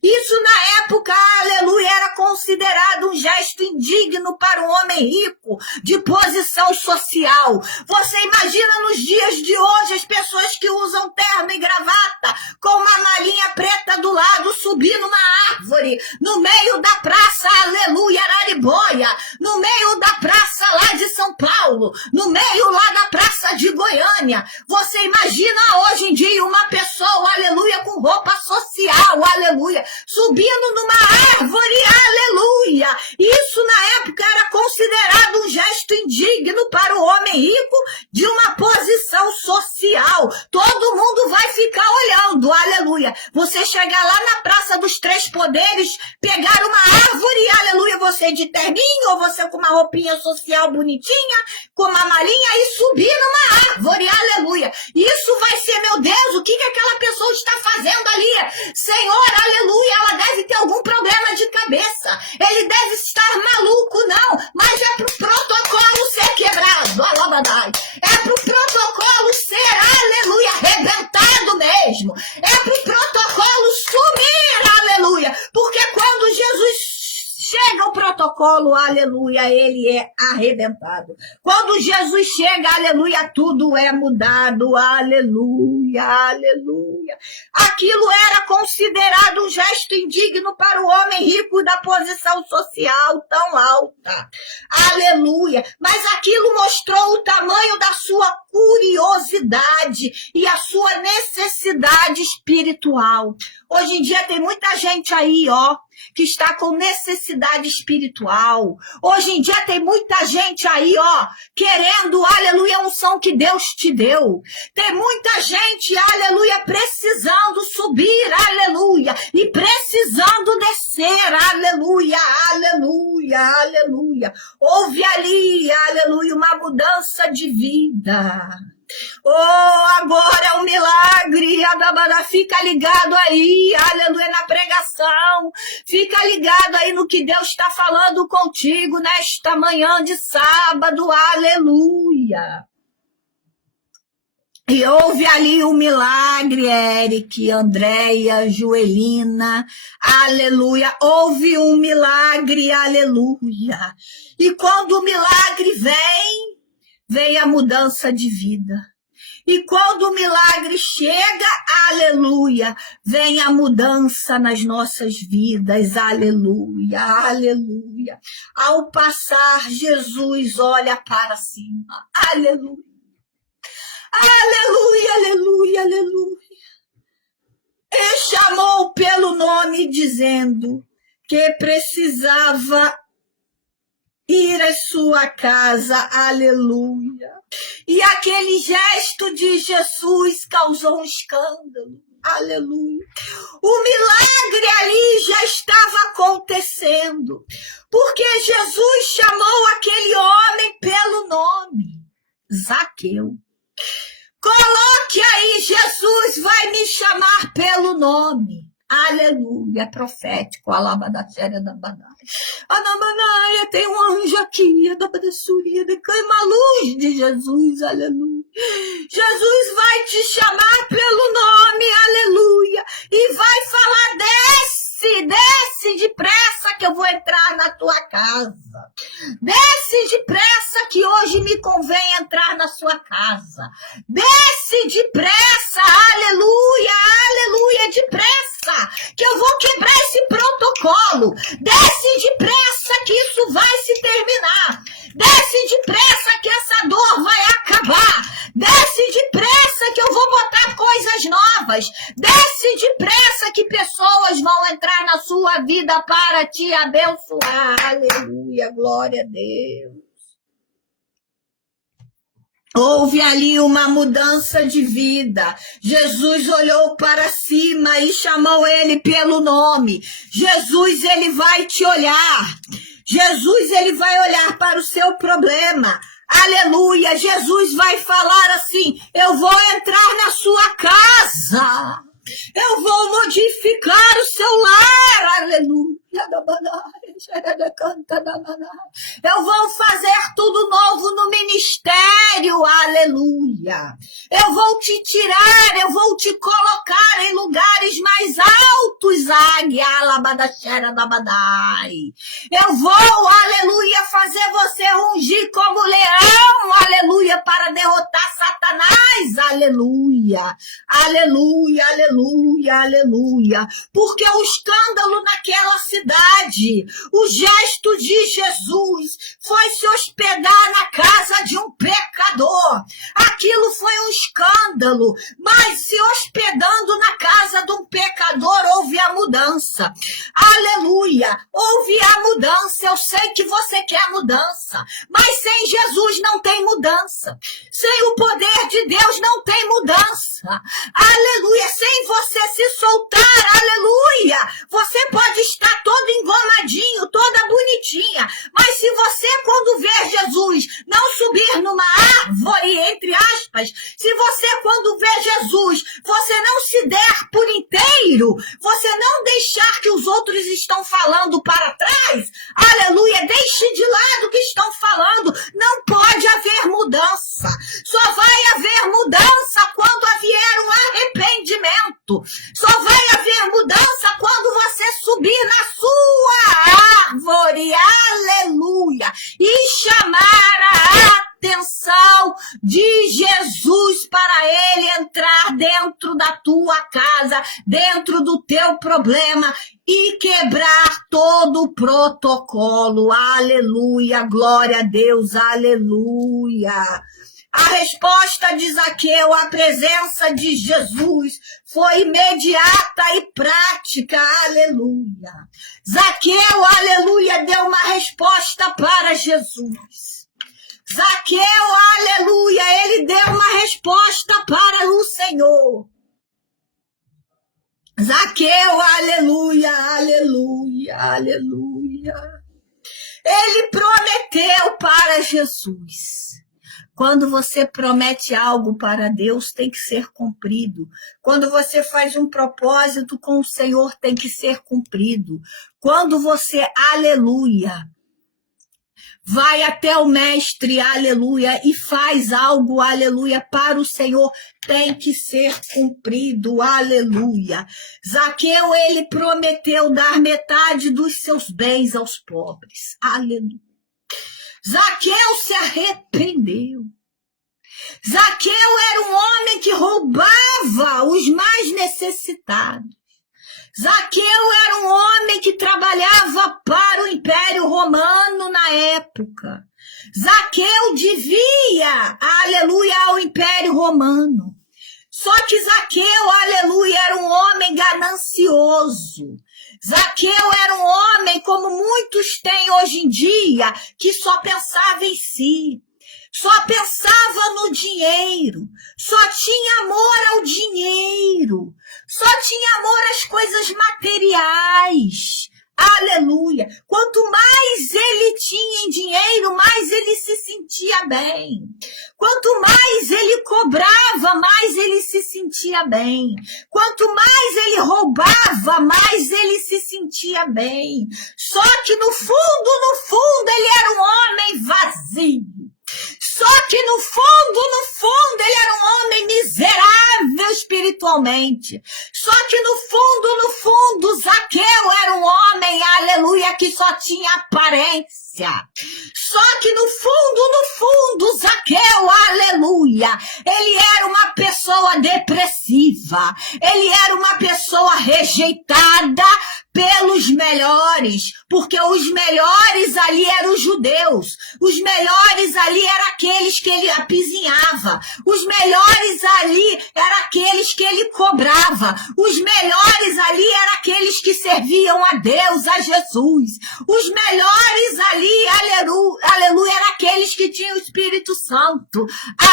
Isso na época, aleluia, era considerado um gesto indigno para um homem rico, de posição social. Você imagina nos dias de hoje as pessoas que usam terno e gravata, com uma malinha preta do lado, subir numa árvore, no meio da praça, aleluia, Araribóia, no meio da praça lá de São Paulo, no meio lá da praça de Goiânia. Você imagina hoje em dia uma pessoa, aleluia, com roupa social, aleluia, subindo numa árvore, aleluia. Isso na época era considerado um gesto indigno para o homem rico de uma posição social. Todo mundo vai ficar olhando, aleluia. Você chegar lá na Praça dos Três Poderes, pegar uma árvore, aleluia, você de terninho ou você com uma roupinha social bonitinha, com uma malinha e subir numa árvore, aleluia. Isso vai ser, meu Deus, o que aquela pessoa está fazendo ali? Senhor, aleluia, ela deve ter algum problema de cabeça. Ele deve estar maluco, não. Mas é pro protocolo ser quebrado, alabadai. É pro protocolo ser, aleluia, arrebentado mesmo. aleluia, ele é arrebentado. Quando Jesus chega, aleluia, tudo é mudado, aleluia, aleluia. Aquilo era considerado um gesto indigno para o homem rico da posição social tão alta, aleluia. Mas aquilo mostrou o tamanho da sua curiosidade e a sua necessidade espiritual. Hoje em dia tem muita gente aí, que está com necessidade espiritual. Hoje em dia tem muita gente aí, querendo, aleluia, a unção que Deus te deu. Tem muita gente, aleluia, precisando subir, aleluia, e precisando descer, aleluia, aleluia, aleluia. Houve ali, aleluia, uma mudança de vida. Agora é um milagre, fica ligado aí, aleluia, na pregação, fica ligado aí no que Deus está falando contigo nesta manhã de sábado, aleluia. E houve ali um milagre, Eric, Andréia, Joelina, aleluia, houve um milagre, aleluia. E quando o milagre vem a mudança de vida. E quando o milagre chega, aleluia, vem a mudança nas nossas vidas, aleluia, aleluia. Ao passar, Jesus olha para cima, aleluia, aleluia, aleluia, aleluia. E chamou pelo nome, dizendo que precisava ir à sua casa, aleluia. E aquele gesto de Jesus causou um escândalo, aleluia. O milagre ali já estava acontecendo, porque Jesus chamou aquele homem pelo nome, Zaqueu. Coloque aí, Jesus vai me chamar pelo nome. Aleluia, é profético, alabadaxéria da badai. Anamanaia, tem um anjo aqui, adabadassuria, declama a luz de Jesus, aleluia. Jesus vai te chamar pelo nome, aleluia, e vai falar, desce depressa que eu vou entrar na tua casa. Desce depressa que hoje me convém entrar na sua casa. Desce depressa, aleluia, aleluia, depressa, que eu vou quebrar esse protocolo. Desce depressa que isso vai se terminar. Desce depressa que essa dor vai acabar. Desce depressa que eu vou botar coisas novas. Desce depressa que pessoas vão entrar na sua vida para te abençoar. Aleluia, glória a Deus. Houve ali uma mudança de vida. Jesus olhou para cima e chamou ele pelo nome. Jesus, ele vai te olhar. Jesus, ele vai olhar para o seu problema. Aleluia. Jesus vai falar assim, eu vou entrar na sua casa. Eu vou modificar o seu lar. Aleluia. Eu vou fazer tudo novo no ministério, aleluia. Eu vou te tirar, eu vou te colocar em lugares mais altos, águia, alabadaxera da badai. Eu vou, aleluia, fazer você rugir como leão, aleluia, para derrotar Satanás, aleluia. Aleluia, aleluia, aleluia. Porque o escândalo naquela cidade, o gesto de Jesus foi se hospedar na casa de um pecador. Aquilo foi um escândalo, mas se hospedando na casa de um pecador houve a mudança. Aleluia, houve a mudança. Eu sei que você quer mudança, mas sem Jesus não tem mudança. Sem o poder de Deus não tem mudança. Aleluia, sem você se soltar, aleluia, você pode estar todo engomadinho, toda bonitinha, mas se você, quando ver Jesus, não subir numa árvore, entre aspas, se você, quando ver Jesus, você não se der por inteiro, você não deixar que os outros estão falando para trás, aleluia, deixe de lado o que estão falando, não pode haver mudança. Só vai haver mudança quando vier um arrependimento. Só vai haver mudança quando você subir na sua árvore. Aleluia. de Jesus para ele entrar dentro da tua casa, dentro do teu problema e quebrar todo o protocolo. Aleluia, glória a Deus, aleluia. A resposta de Zaqueu à presença de Jesus foi imediata e prática, aleluia. Zaqueu, aleluia, deu uma resposta para Jesus. Zaqueu, aleluia, ele deu uma resposta para o Senhor. Zaqueu, aleluia, aleluia, aleluia. Ele prometeu para Jesus. Quando você promete algo para Deus, tem que ser cumprido. Quando você faz um propósito com o Senhor, tem que ser cumprido. Quando você, aleluia, vai até o mestre, aleluia, e faz algo, aleluia, para o Senhor, tem que ser cumprido, aleluia. Zaqueu, ele prometeu dar metade dos seus bens aos pobres, aleluia. Zaqueu se arrependeu. Zaqueu era um homem que roubava os mais necessitados. Zaqueu era um homem que trabalhava para o Império Romano na época. Zaqueu devia, aleluia, ao Império Romano. Só que Zaqueu, aleluia, era um homem ganancioso. Zaqueu era um homem, como muitos têm hoje em dia, que só pensava em si, só pensava no dinheiro, só tinha amor ao dinheiro, só tinha amor às coisas materiais. Aleluia! Quanto mais ele tinha em dinheiro, mais ele se sentia bem. Quanto mais ele cobrava, mais ele se sentia bem. Quanto mais ele roubava, mais ele se sentia bem. Só que no fundo, ele era um homem vazio. Só que no fundo, ele era um homem miserável espiritualmente. Só que no fundo, Zaqueu era um homem, aleluia, que só tinha aparência. Só que no fundo, Zaqueu, aleluia, ele era uma pessoa depressiva. Ele era uma pessoa rejeitada pelos melhores, porque os melhores ali eram os judeus, os melhores ali eram aqueles que ele apizinhava, os melhores ali eram aqueles que ele cobrava, os melhores ali eram aqueles que serviam a Deus, a Jesus, os melhores ali, aleluia, eram aqueles que tinham o Espírito Santo,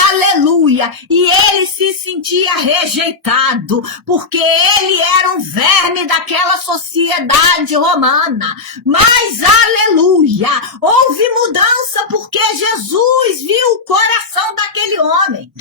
aleluia, e ele se sentia rejeitado, porque ele era um verme daquela sociedade romana, mas aleluia, houve mudança porque Jesus viu o coração daquele homem,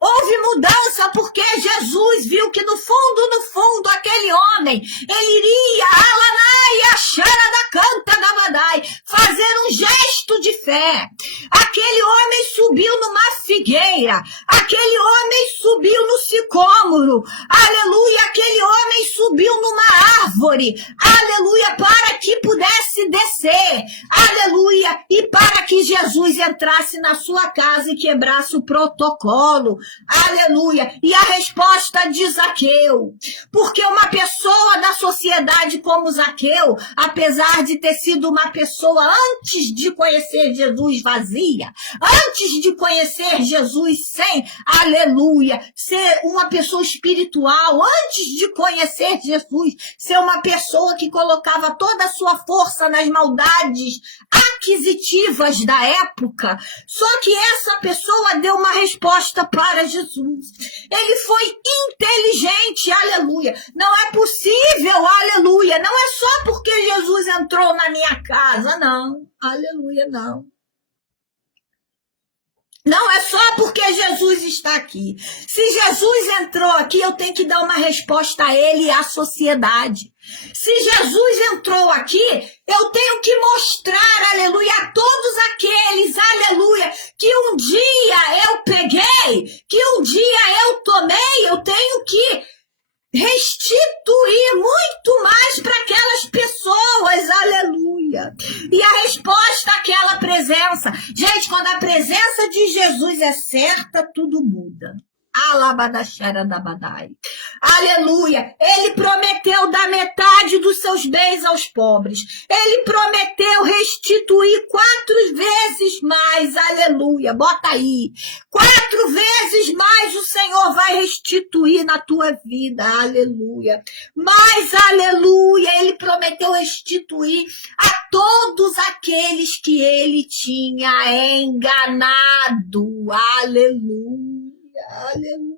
houve mudança porque Jesus viu que no fundo, aquele homem, ele iria, alanai, achara da canta da vadai, fazer um gesto de fé. Aquele homem subiu numa figueira, aquele homem subiu no sicômoro, aleluia, aquele homem subiu numa árvore, aleluia, para que pudesse descer, aleluia, e para que Jesus entrasse na sua casa e quebrasse o protocolo, aleluia. E a resposta de Zaqueu, porque uma pessoa da sociedade como Zaqueu, apesar de ter sido uma pessoa antes de conhecer Jesus vazia, antes de conhecer Jesus sem, aleluia, ser uma pessoa espiritual, antes de conhecer Jesus, ser uma pessoa que colocava toda a sua força nas maldades aquisitivas da época, só que essa pessoa deu uma resposta para Jesus. Ele foi inteligente, aleluia. Não é possível, aleluia. Não é só porque Jesus entrou na minha casa, não. Aleluia, não. Não é só porque Jesus está aqui. Se Jesus entrou aqui, eu tenho que dar uma resposta a ele e à sociedade. Se Jesus entrou aqui, eu tenho que mostrar, aleluia, a todos aqueles, aleluia, que um dia eu peguei, que um dia eu tomei, eu tenho que restituir muito mais para aquelas pessoas, aleluia. E a resposta àquela presença, Gente, quando a presença de Jesus é certa, tudo muda. Alabadaxeradabadai. Aleluia. Ele prometeu dar metade dos seus bens aos pobres. Ele prometeu restituir 4 vezes mais. Aleluia. Bota aí. 4 vezes mais o Senhor vai restituir na tua vida. Aleluia. Mas, aleluia, ele prometeu restituir a todos aqueles que ele tinha enganado. Aleluia. Aleluia.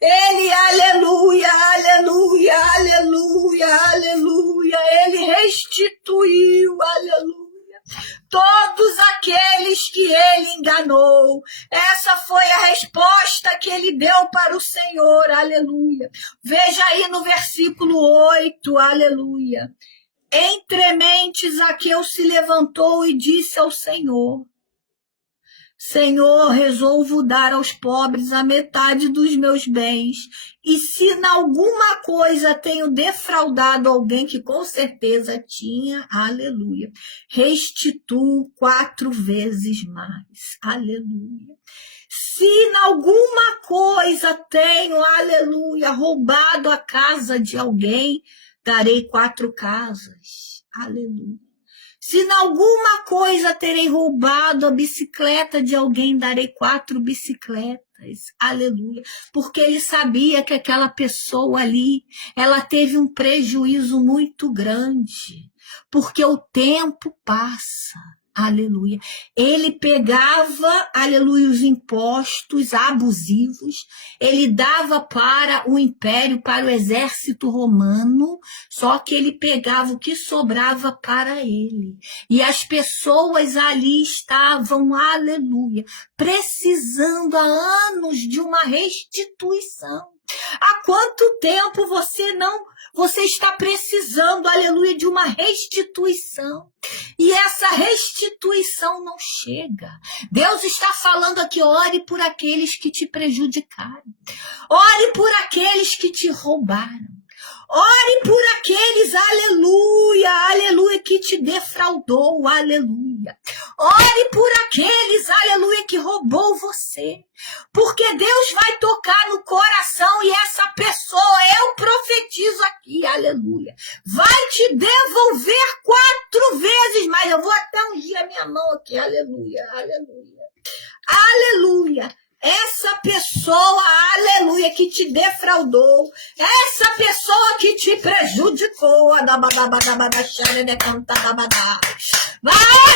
Ele, aleluia, aleluia, aleluia, aleluia. Ele restituiu, aleluia, todos aqueles que ele enganou. Essa foi a resposta que ele deu para o Senhor, aleluia. Veja aí no versículo 8, aleluia. Entremente, Zaqueu se levantou e disse ao Senhor: Senhor, resolvo dar aos pobres a metade dos meus bens, e se em alguma coisa tenho defraudado alguém que com certeza tinha, aleluia, restituo 4 vezes mais, aleluia. Se em alguma coisa tenho, aleluia, roubado a casa de alguém, darei 4 casas, aleluia. Se em alguma coisa terei roubado a bicicleta de alguém, darei 4 bicicletas. Aleluia. Porque ele sabia que aquela pessoa ali, ela teve um prejuízo muito grande. Porque o tempo passa. Aleluia. Ele pegava, aleluia, os impostos abusivos, ele dava para o império, para o exército romano, só que ele pegava o que sobrava para ele. E as pessoas ali estavam, aleluia, precisando há anos de uma restituição. Há quanto tempo você está precisando, aleluia, de uma restituição? E essa restituição não chega. Deus está falando aqui: ore por aqueles que te prejudicaram. Ore por aqueles que te roubaram. Ore por aqueles, aleluia, aleluia, que te defraudou, aleluia. Ore por aqueles, aleluia, que roubou você. Porque Deus vai tocar no coração e essa pessoa, eu profetizo aqui, aleluia, vai te devolver 4 vezes mais. Eu vou até ungir a minha mão aqui, aleluia, aleluia, aleluia. Essa pessoa, aleluia, que te defraudou, essa pessoa que te prejudicou, vai,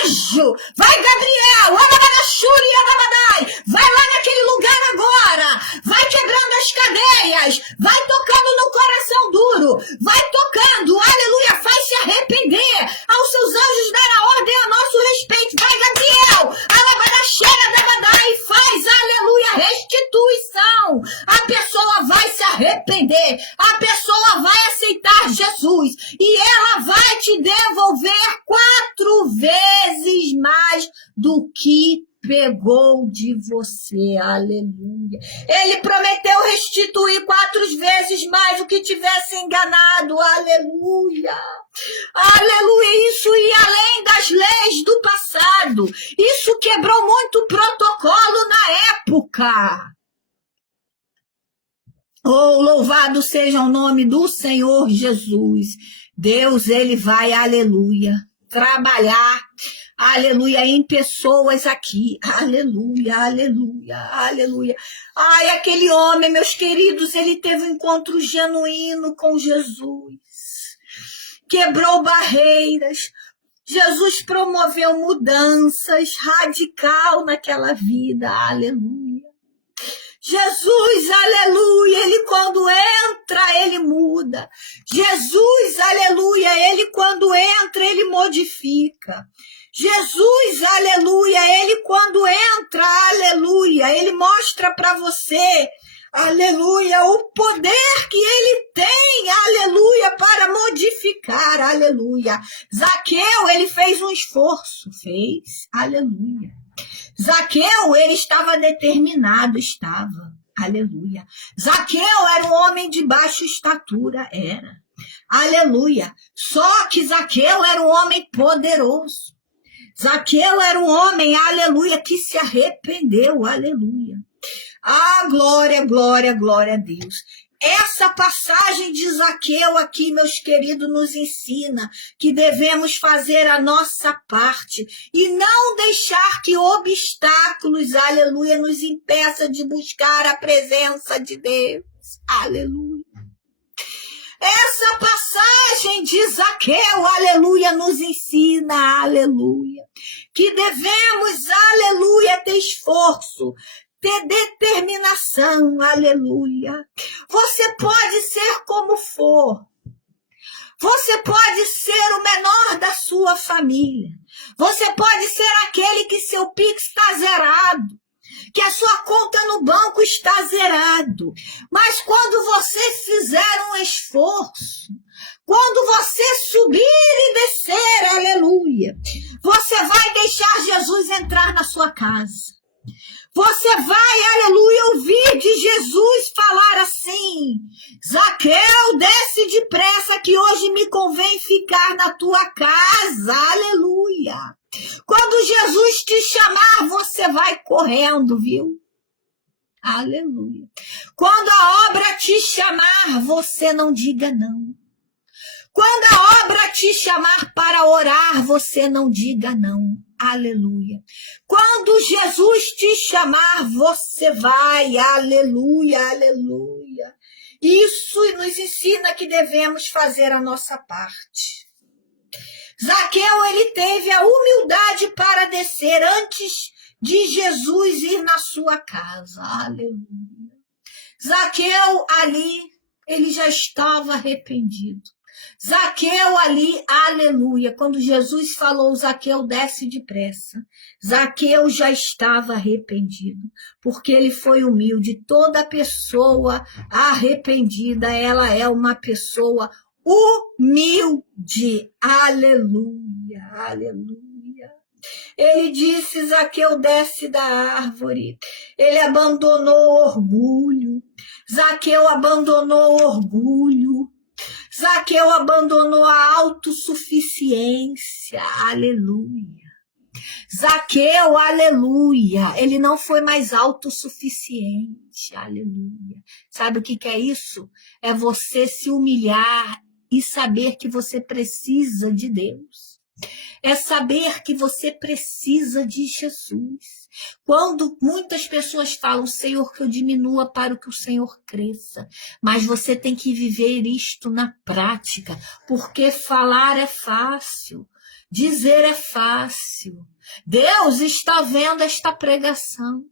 anjo, vai, Gabriel, vai lá naquele lugar agora, vai quebrando as cadeias, vai tocando no coração duro, vai tocando, aleluia, faz se arrepender, aos seus anjos dar a ordem a nosso respeito, vai, Gabriel, e faz, aleluia, restituição. A pessoa vai se arrepender, a pessoa vai aceitar Jesus e ela vai te devolver 4 vezes mais do que pegou de você, aleluia. Ele prometeu restituir 4 vezes mais o que tivesse enganado, aleluia. Aleluia, isso ia além das leis do passado, isso quebrou muito protocolo na época. Oh, louvado seja o nome do Senhor Jesus. Deus, ele vai, aleluia, trabalhar, aleluia, em pessoas aqui, aleluia, aleluia, aleluia. Ai, aquele homem, meus queridos, ele teve um encontro genuíno com Jesus, quebrou barreiras, Jesus promoveu mudanças radical naquela vida, aleluia. Jesus, aleluia, ele quando entra, ele muda. Jesus, aleluia, ele quando entra, ele modifica. Jesus, aleluia, ele quando entra, aleluia, ele mostra para você, aleluia, o poder que ele tem, aleluia, para modificar, aleluia. Zaqueu, ele fez um esforço, aleluia. Zaqueu, ele estava determinado, aleluia. Zaqueu era um homem de baixa estatura, aleluia. Só que Zaqueu era um homem poderoso. Zaqueu era um homem, aleluia, que se arrependeu, aleluia. Ah, glória, glória, glória a Deus. Essa passagem de Zaqueu aqui, meus queridos, nos ensina que devemos fazer a nossa parte e não deixar que obstáculos, aleluia, nos impeça de buscar a presença de Deus. Aleluia. Essa passagem de Zaqueu, aleluia, nos ensina, aleluia, que devemos, aleluia, ter esforço, ter determinação, aleluia. Você pode ser como for. Você pode ser o menor da sua família. Você pode ser aquele que seu Pix está zerado, que a sua conta no banco está zerado. Mas quando você fizer um esforço, quando você subir e descer, aleluia, você vai deixar Jesus entrar na sua casa. Você vai, aleluia, ouvir de Jesus falar assim: Zaqueu, desce depressa que hoje me convém ficar na tua casa, aleluia. Quando Jesus te chamar, você vai correndo, viu? Aleluia. Quando a obra te chamar, você não diga não. Quando a obra te chamar para orar, você não diga não. Aleluia. Quando Jesus te chamar, você vai. Aleluia, aleluia. Isso nos ensina que devemos fazer a nossa parte. Zaqueu, ele teve a humildade para descer antes de Jesus ir na sua casa. Aleluia. Zaqueu ali, ele já estava arrependido. Zaqueu ali, aleluia, quando Jesus falou, Zaqueu, desce depressa. Zaqueu já estava arrependido, porque ele foi humilde. Toda pessoa arrependida, ela é uma pessoa humilde. Aleluia, aleluia. Ele disse, Zaqueu, desce da árvore. Ele abandonou o orgulho. Zaqueu abandonou o orgulho. Zaqueu abandonou a autossuficiência, aleluia. Zaqueu, aleluia, ele não foi mais autossuficiente, aleluia. Sabe o que é isso? É você se humilhar e saber que você precisa de Deus. É saber que você precisa de Jesus. Quando muitas pessoas falam, Senhor, que eu diminua para que o Senhor cresça. Mas você tem que viver isto na prática, porque falar é fácil, dizer é fácil. Deus está vendo esta pregação.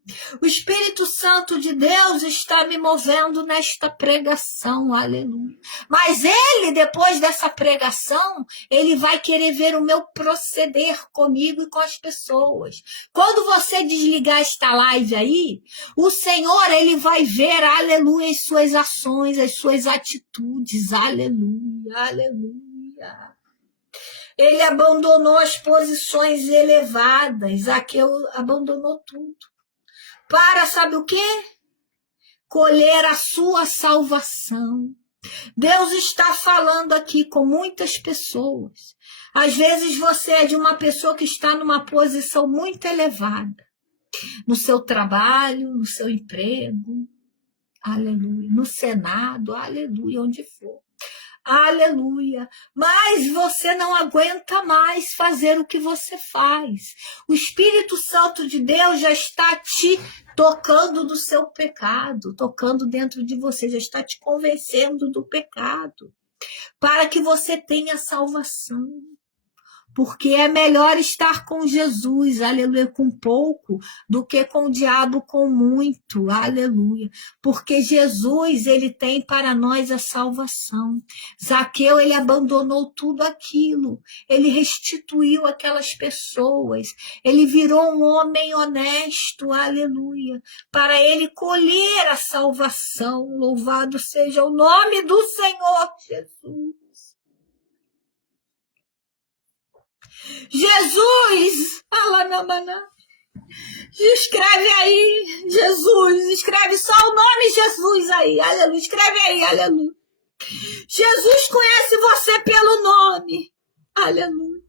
O Espírito Santo de Deus está me movendo nesta pregação, aleluia. Mas ele, depois dessa pregação, ele vai querer ver o meu proceder comigo e com as pessoas. Quando você desligar esta live aí, o Senhor, ele vai ver, aleluia, as suas ações, as suas atitudes, aleluia, aleluia. Ele abandonou as posições elevadas, Zaqueu abandonou tudo. Para, sabe o quê? Colher a sua salvação. Deus está falando aqui com muitas pessoas. Às vezes você é de uma pessoa que está numa posição muito elevada. No seu trabalho, no seu emprego, aleluia. No Senado, aleluia, onde for. Aleluia, mas você não aguenta mais fazer o que você faz. O Espírito Santo de Deus já está te tocando do seu pecado, tocando dentro de você, já está te convencendo do pecado, para que você tenha salvação. Porque é melhor estar com Jesus, aleluia, com pouco, do que com o diabo com muito, aleluia. Porque Jesus, ele tem para nós a salvação. Zaqueu, ele abandonou tudo aquilo, ele restituiu aquelas pessoas, ele virou um homem honesto, aleluia, para ele colher a salvação. Louvado seja o nome do Senhor Jesus. Jesus, Alanamaná, escreve aí, Jesus, escreve só o nome Jesus aí, aleluia, escreve aí, aleluia. Jesus conhece você pelo nome, aleluia.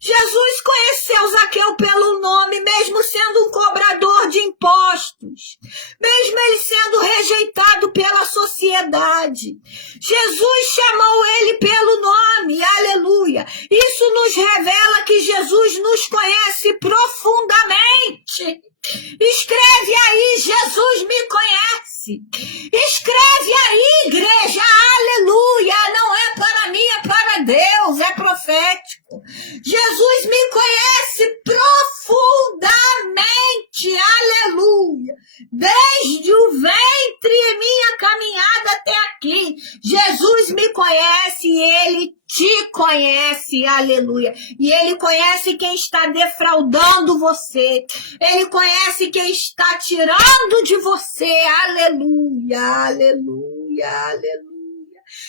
Jesus conheceu Zaqueu pelo nome, mesmo sendo um cobrador de impostos, mesmo ele sendo rejeitado pela sociedade. Jesus chamou ele pelo nome, aleluia. Isso nos revela que Jesus nos conhece profundamente. Escreve aí, Jesus me conhece. Escreve aí, igreja, aleluia. Não é para mim, é para Deus, é profético. Jesus me conhece profundamente, aleluia. Desde o ventre, minha caminhada até aqui. Jesus me conhece e ele te conhece, aleluia. E ele conhece quem está defraudando você. Ele conhece quem está tirando de você, aleluia, aleluia, aleluia.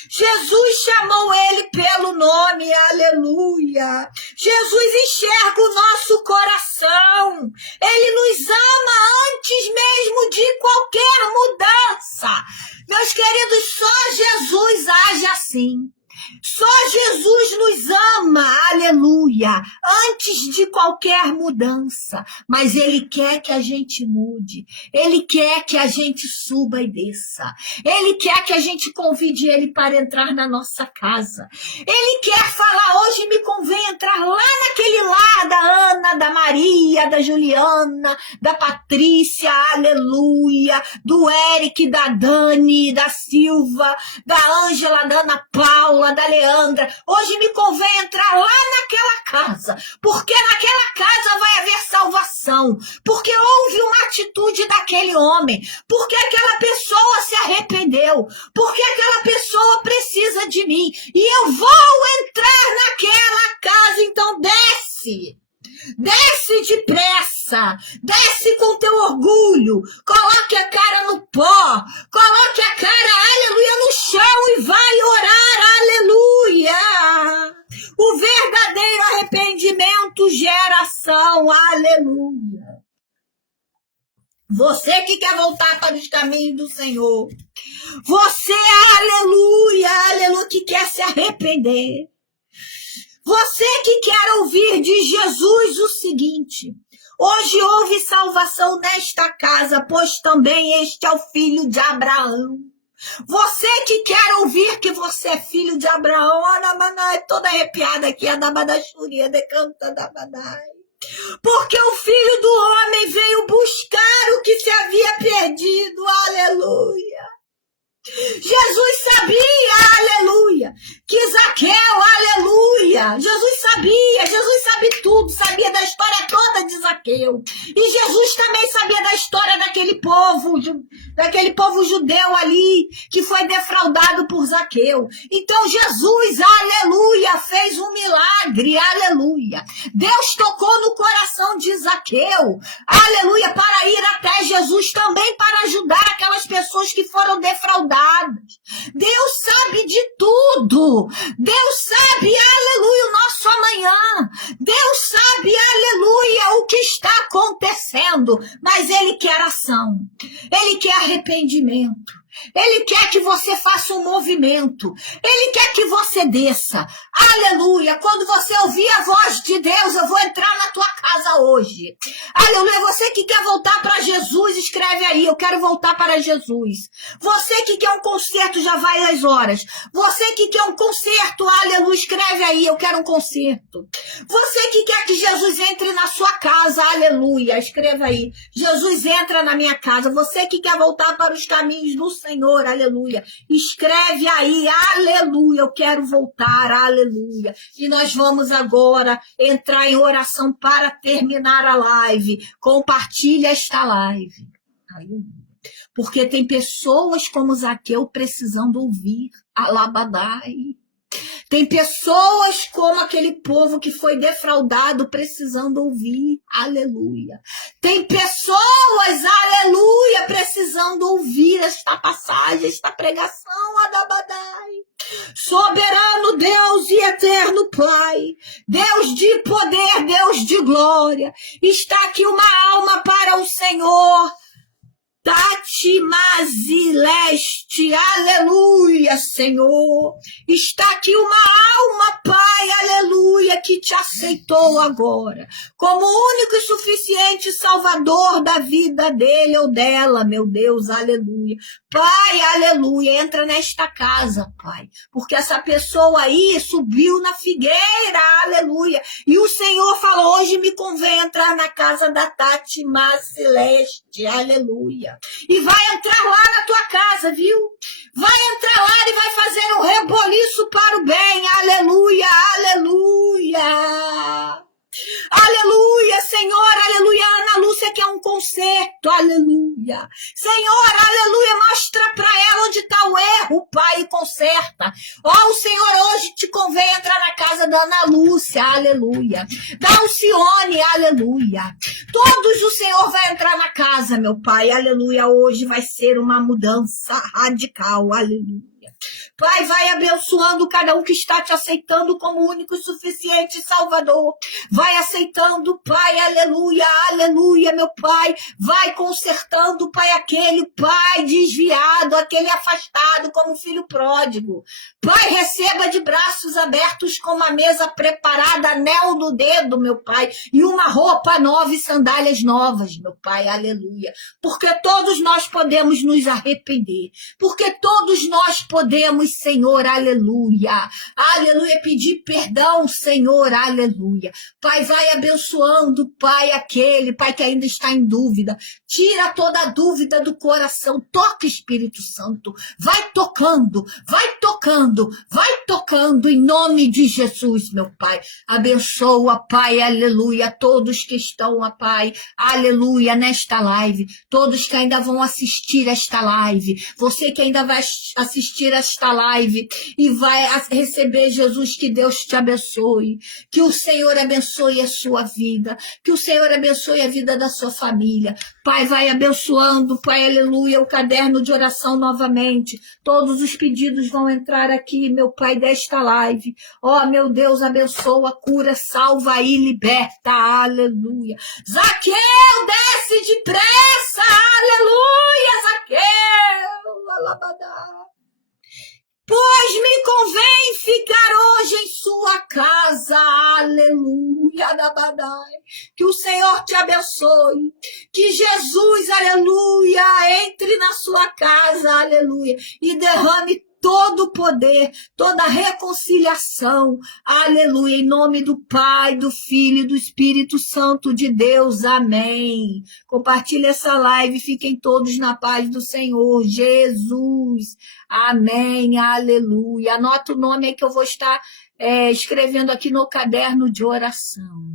Jesus chamou ele pelo nome, aleluia. Jesus enxerga o nosso coração. Ele nos ama antes mesmo de qualquer mudança. Meus queridos, só Jesus age assim. Só Jesus nos ama, aleluia, antes de qualquer mudança. Mas ele quer que a gente mude. Ele quer que a gente suba e desça. Ele quer que a gente convide ele para entrar na nossa casa. Ele quer falar, hoje me convém entrar lá naquele lar da Ana, da Maria, da Juliana, da Patrícia, aleluia, do Eric, da Dani, da Silva, da Ângela, da Ana Paula, da Leandra. Hoje me convém entrar lá naquela casa, porque naquela casa vai haver salvação, porque houve uma atitude daquele homem, porque aquela pessoa se arrependeu, porque aquela pessoa precisa de mim, e eu vou entrar naquela casa. Então desce. Desce depressa, desce com teu orgulho, coloque a cara no pó, coloque a cara, aleluia, no chão e vai orar, aleluia. O verdadeiro arrependimento gera ação, aleluia. Você que quer voltar para os caminhos do Senhor, você, aleluia, aleluia, que quer se arrepender. Você que quer ouvir de Jesus o seguinte: hoje houve salvação nesta casa, pois também este é o filho de Abraão. Você que quer ouvir que você é filho de Abraão, toda arrepiada aqui, porque o filho do homem veio buscar o que se havia perdido, aleluia. Jesus sabia, aleluia, que Zaqueu, aleluia, Jesus sabe tudo, sabia da história toda de Zaqueu, e Jesus também sabia da história daquele povo judeu ali, que foi defraudado por Zaqueu. Então Jesus, aleluia, fez um milagre, aleluia. Deus tocou no coração de Zaqueu, aleluia, para ir até Jesus também, para ajudar aquelas pessoas que foram defraudadas. Deus sabe de tudo. Deus sabe, aleluia, o nosso amanhã. Deus sabe, aleluia, o que está acontecendo. Mas Ele quer ação. Ele quer arrependimento. Ele quer que você faça um movimento. Ele quer que você desça. Aleluia. Quando você ouvir a voz de Deus, eu vou entrar na tua casa hoje. Aleluia. Você que quer voltar para Jesus, escreve aí: eu quero voltar para Jesus. Você que quer um concerto, já vai às horas. Você que quer um concerto, aleluia, escreve aí: eu quero um concerto. Você que quer que Jesus entre na sua casa, aleluia, escreva aí: Jesus entra na minha casa. Você que quer voltar para os caminhos do Senhor, aleluia, escreve aí: aleluia, eu quero voltar, aleluia. E nós vamos agora entrar em oração para terminar a live. Compartilha esta live, aleluia. Porque tem pessoas como Zaqueu precisando ouvir, alabadai. Tem pessoas como aquele povo que foi defraudado precisando ouvir, aleluia. Tem pessoas, aleluia, precisando ouvir esta passagem, esta pregação, alabadai. Soberano Deus e eterno Pai, Deus de poder, Deus de glória, está aqui uma alma para o Senhor. Tati Mazileste, aleluia, Senhor. Está aqui uma alma, Pai, aleluia, aleluia, que te aceitou agora como único e suficiente Salvador da vida dele ou dela, meu Deus, aleluia. Pai, aleluia, entra nesta casa, Pai, porque essa pessoa aí subiu na figueira, aleluia, e o Senhor falou, hoje me convém entrar na casa da Tati Celeste, aleluia, e vai entrar lá na tua casa, viu? Vai entrar lá e vai fazer um reboliço para o bem, aleluia, aleluia. Aleluia, Senhor, aleluia, Ana Lúcia quer um conserto, aleluia. Senhor, aleluia, mostra para ela onde está o erro, Pai, e conserta. Ó, o Senhor hoje te convém entrar na casa da Ana Lúcia, aleluia. Da Alcione, aleluia. Todos o Senhor vai entrar na casa, meu Pai, aleluia. Hoje vai ser uma mudança radical, aleluia. Pai, vai abençoando cada um que está te aceitando como único e suficiente Salvador. Vai aceitando, Pai, aleluia, aleluia, meu Pai. Vai consertando, Pai, aquele Pai desviado, aquele afastado como filho pródigo. Pai, receba de braços abertos com uma mesa preparada, anel no dedo, meu Pai, e uma roupa nova e sandálias novas, meu Pai, aleluia. Porque todos nós podemos nos arrepender. Porque todos nós podemos, Senhor, aleluia, aleluia, pedir perdão, Senhor, aleluia. Pai, vai abençoando, Pai, aquele, Pai, que ainda está em dúvida. Tira toda a dúvida do coração. Toca, Espírito Santo. Vai tocando, em nome de Jesus, meu Pai. Abençoa, Pai, aleluia, todos que estão, Pai, aleluia, nesta live. Todos que ainda vão assistir esta live. Você que ainda vai assistir esta live e vai receber, Jesus, que Deus te abençoe. Que o Senhor abençoe a sua vida. Que o Senhor abençoe a vida da sua família. Pai, vai abençoando, Pai, aleluia, o caderno de oração novamente. Todos os pedidos vão entrar aqui, meu Pai, desta live. Ó, meu Deus, abençoa, cura, salva e liberta, aleluia. Zaqueu, desce depressa, aleluia, Zaqueu, alabadá. Pois me convém ficar hoje em sua casa, aleluia, dabadai. Que o Senhor te abençoe, que Jesus, aleluia, entre na sua casa, aleluia, e derrame todo o poder, toda a reconciliação, aleluia, em nome do Pai, do Filho e do Espírito Santo de Deus, amém. Compartilhe essa live, fiquem todos na paz do Senhor, Jesus, amém, aleluia. Anota o nome aí que eu vou estar escrevendo aqui no caderno de oração.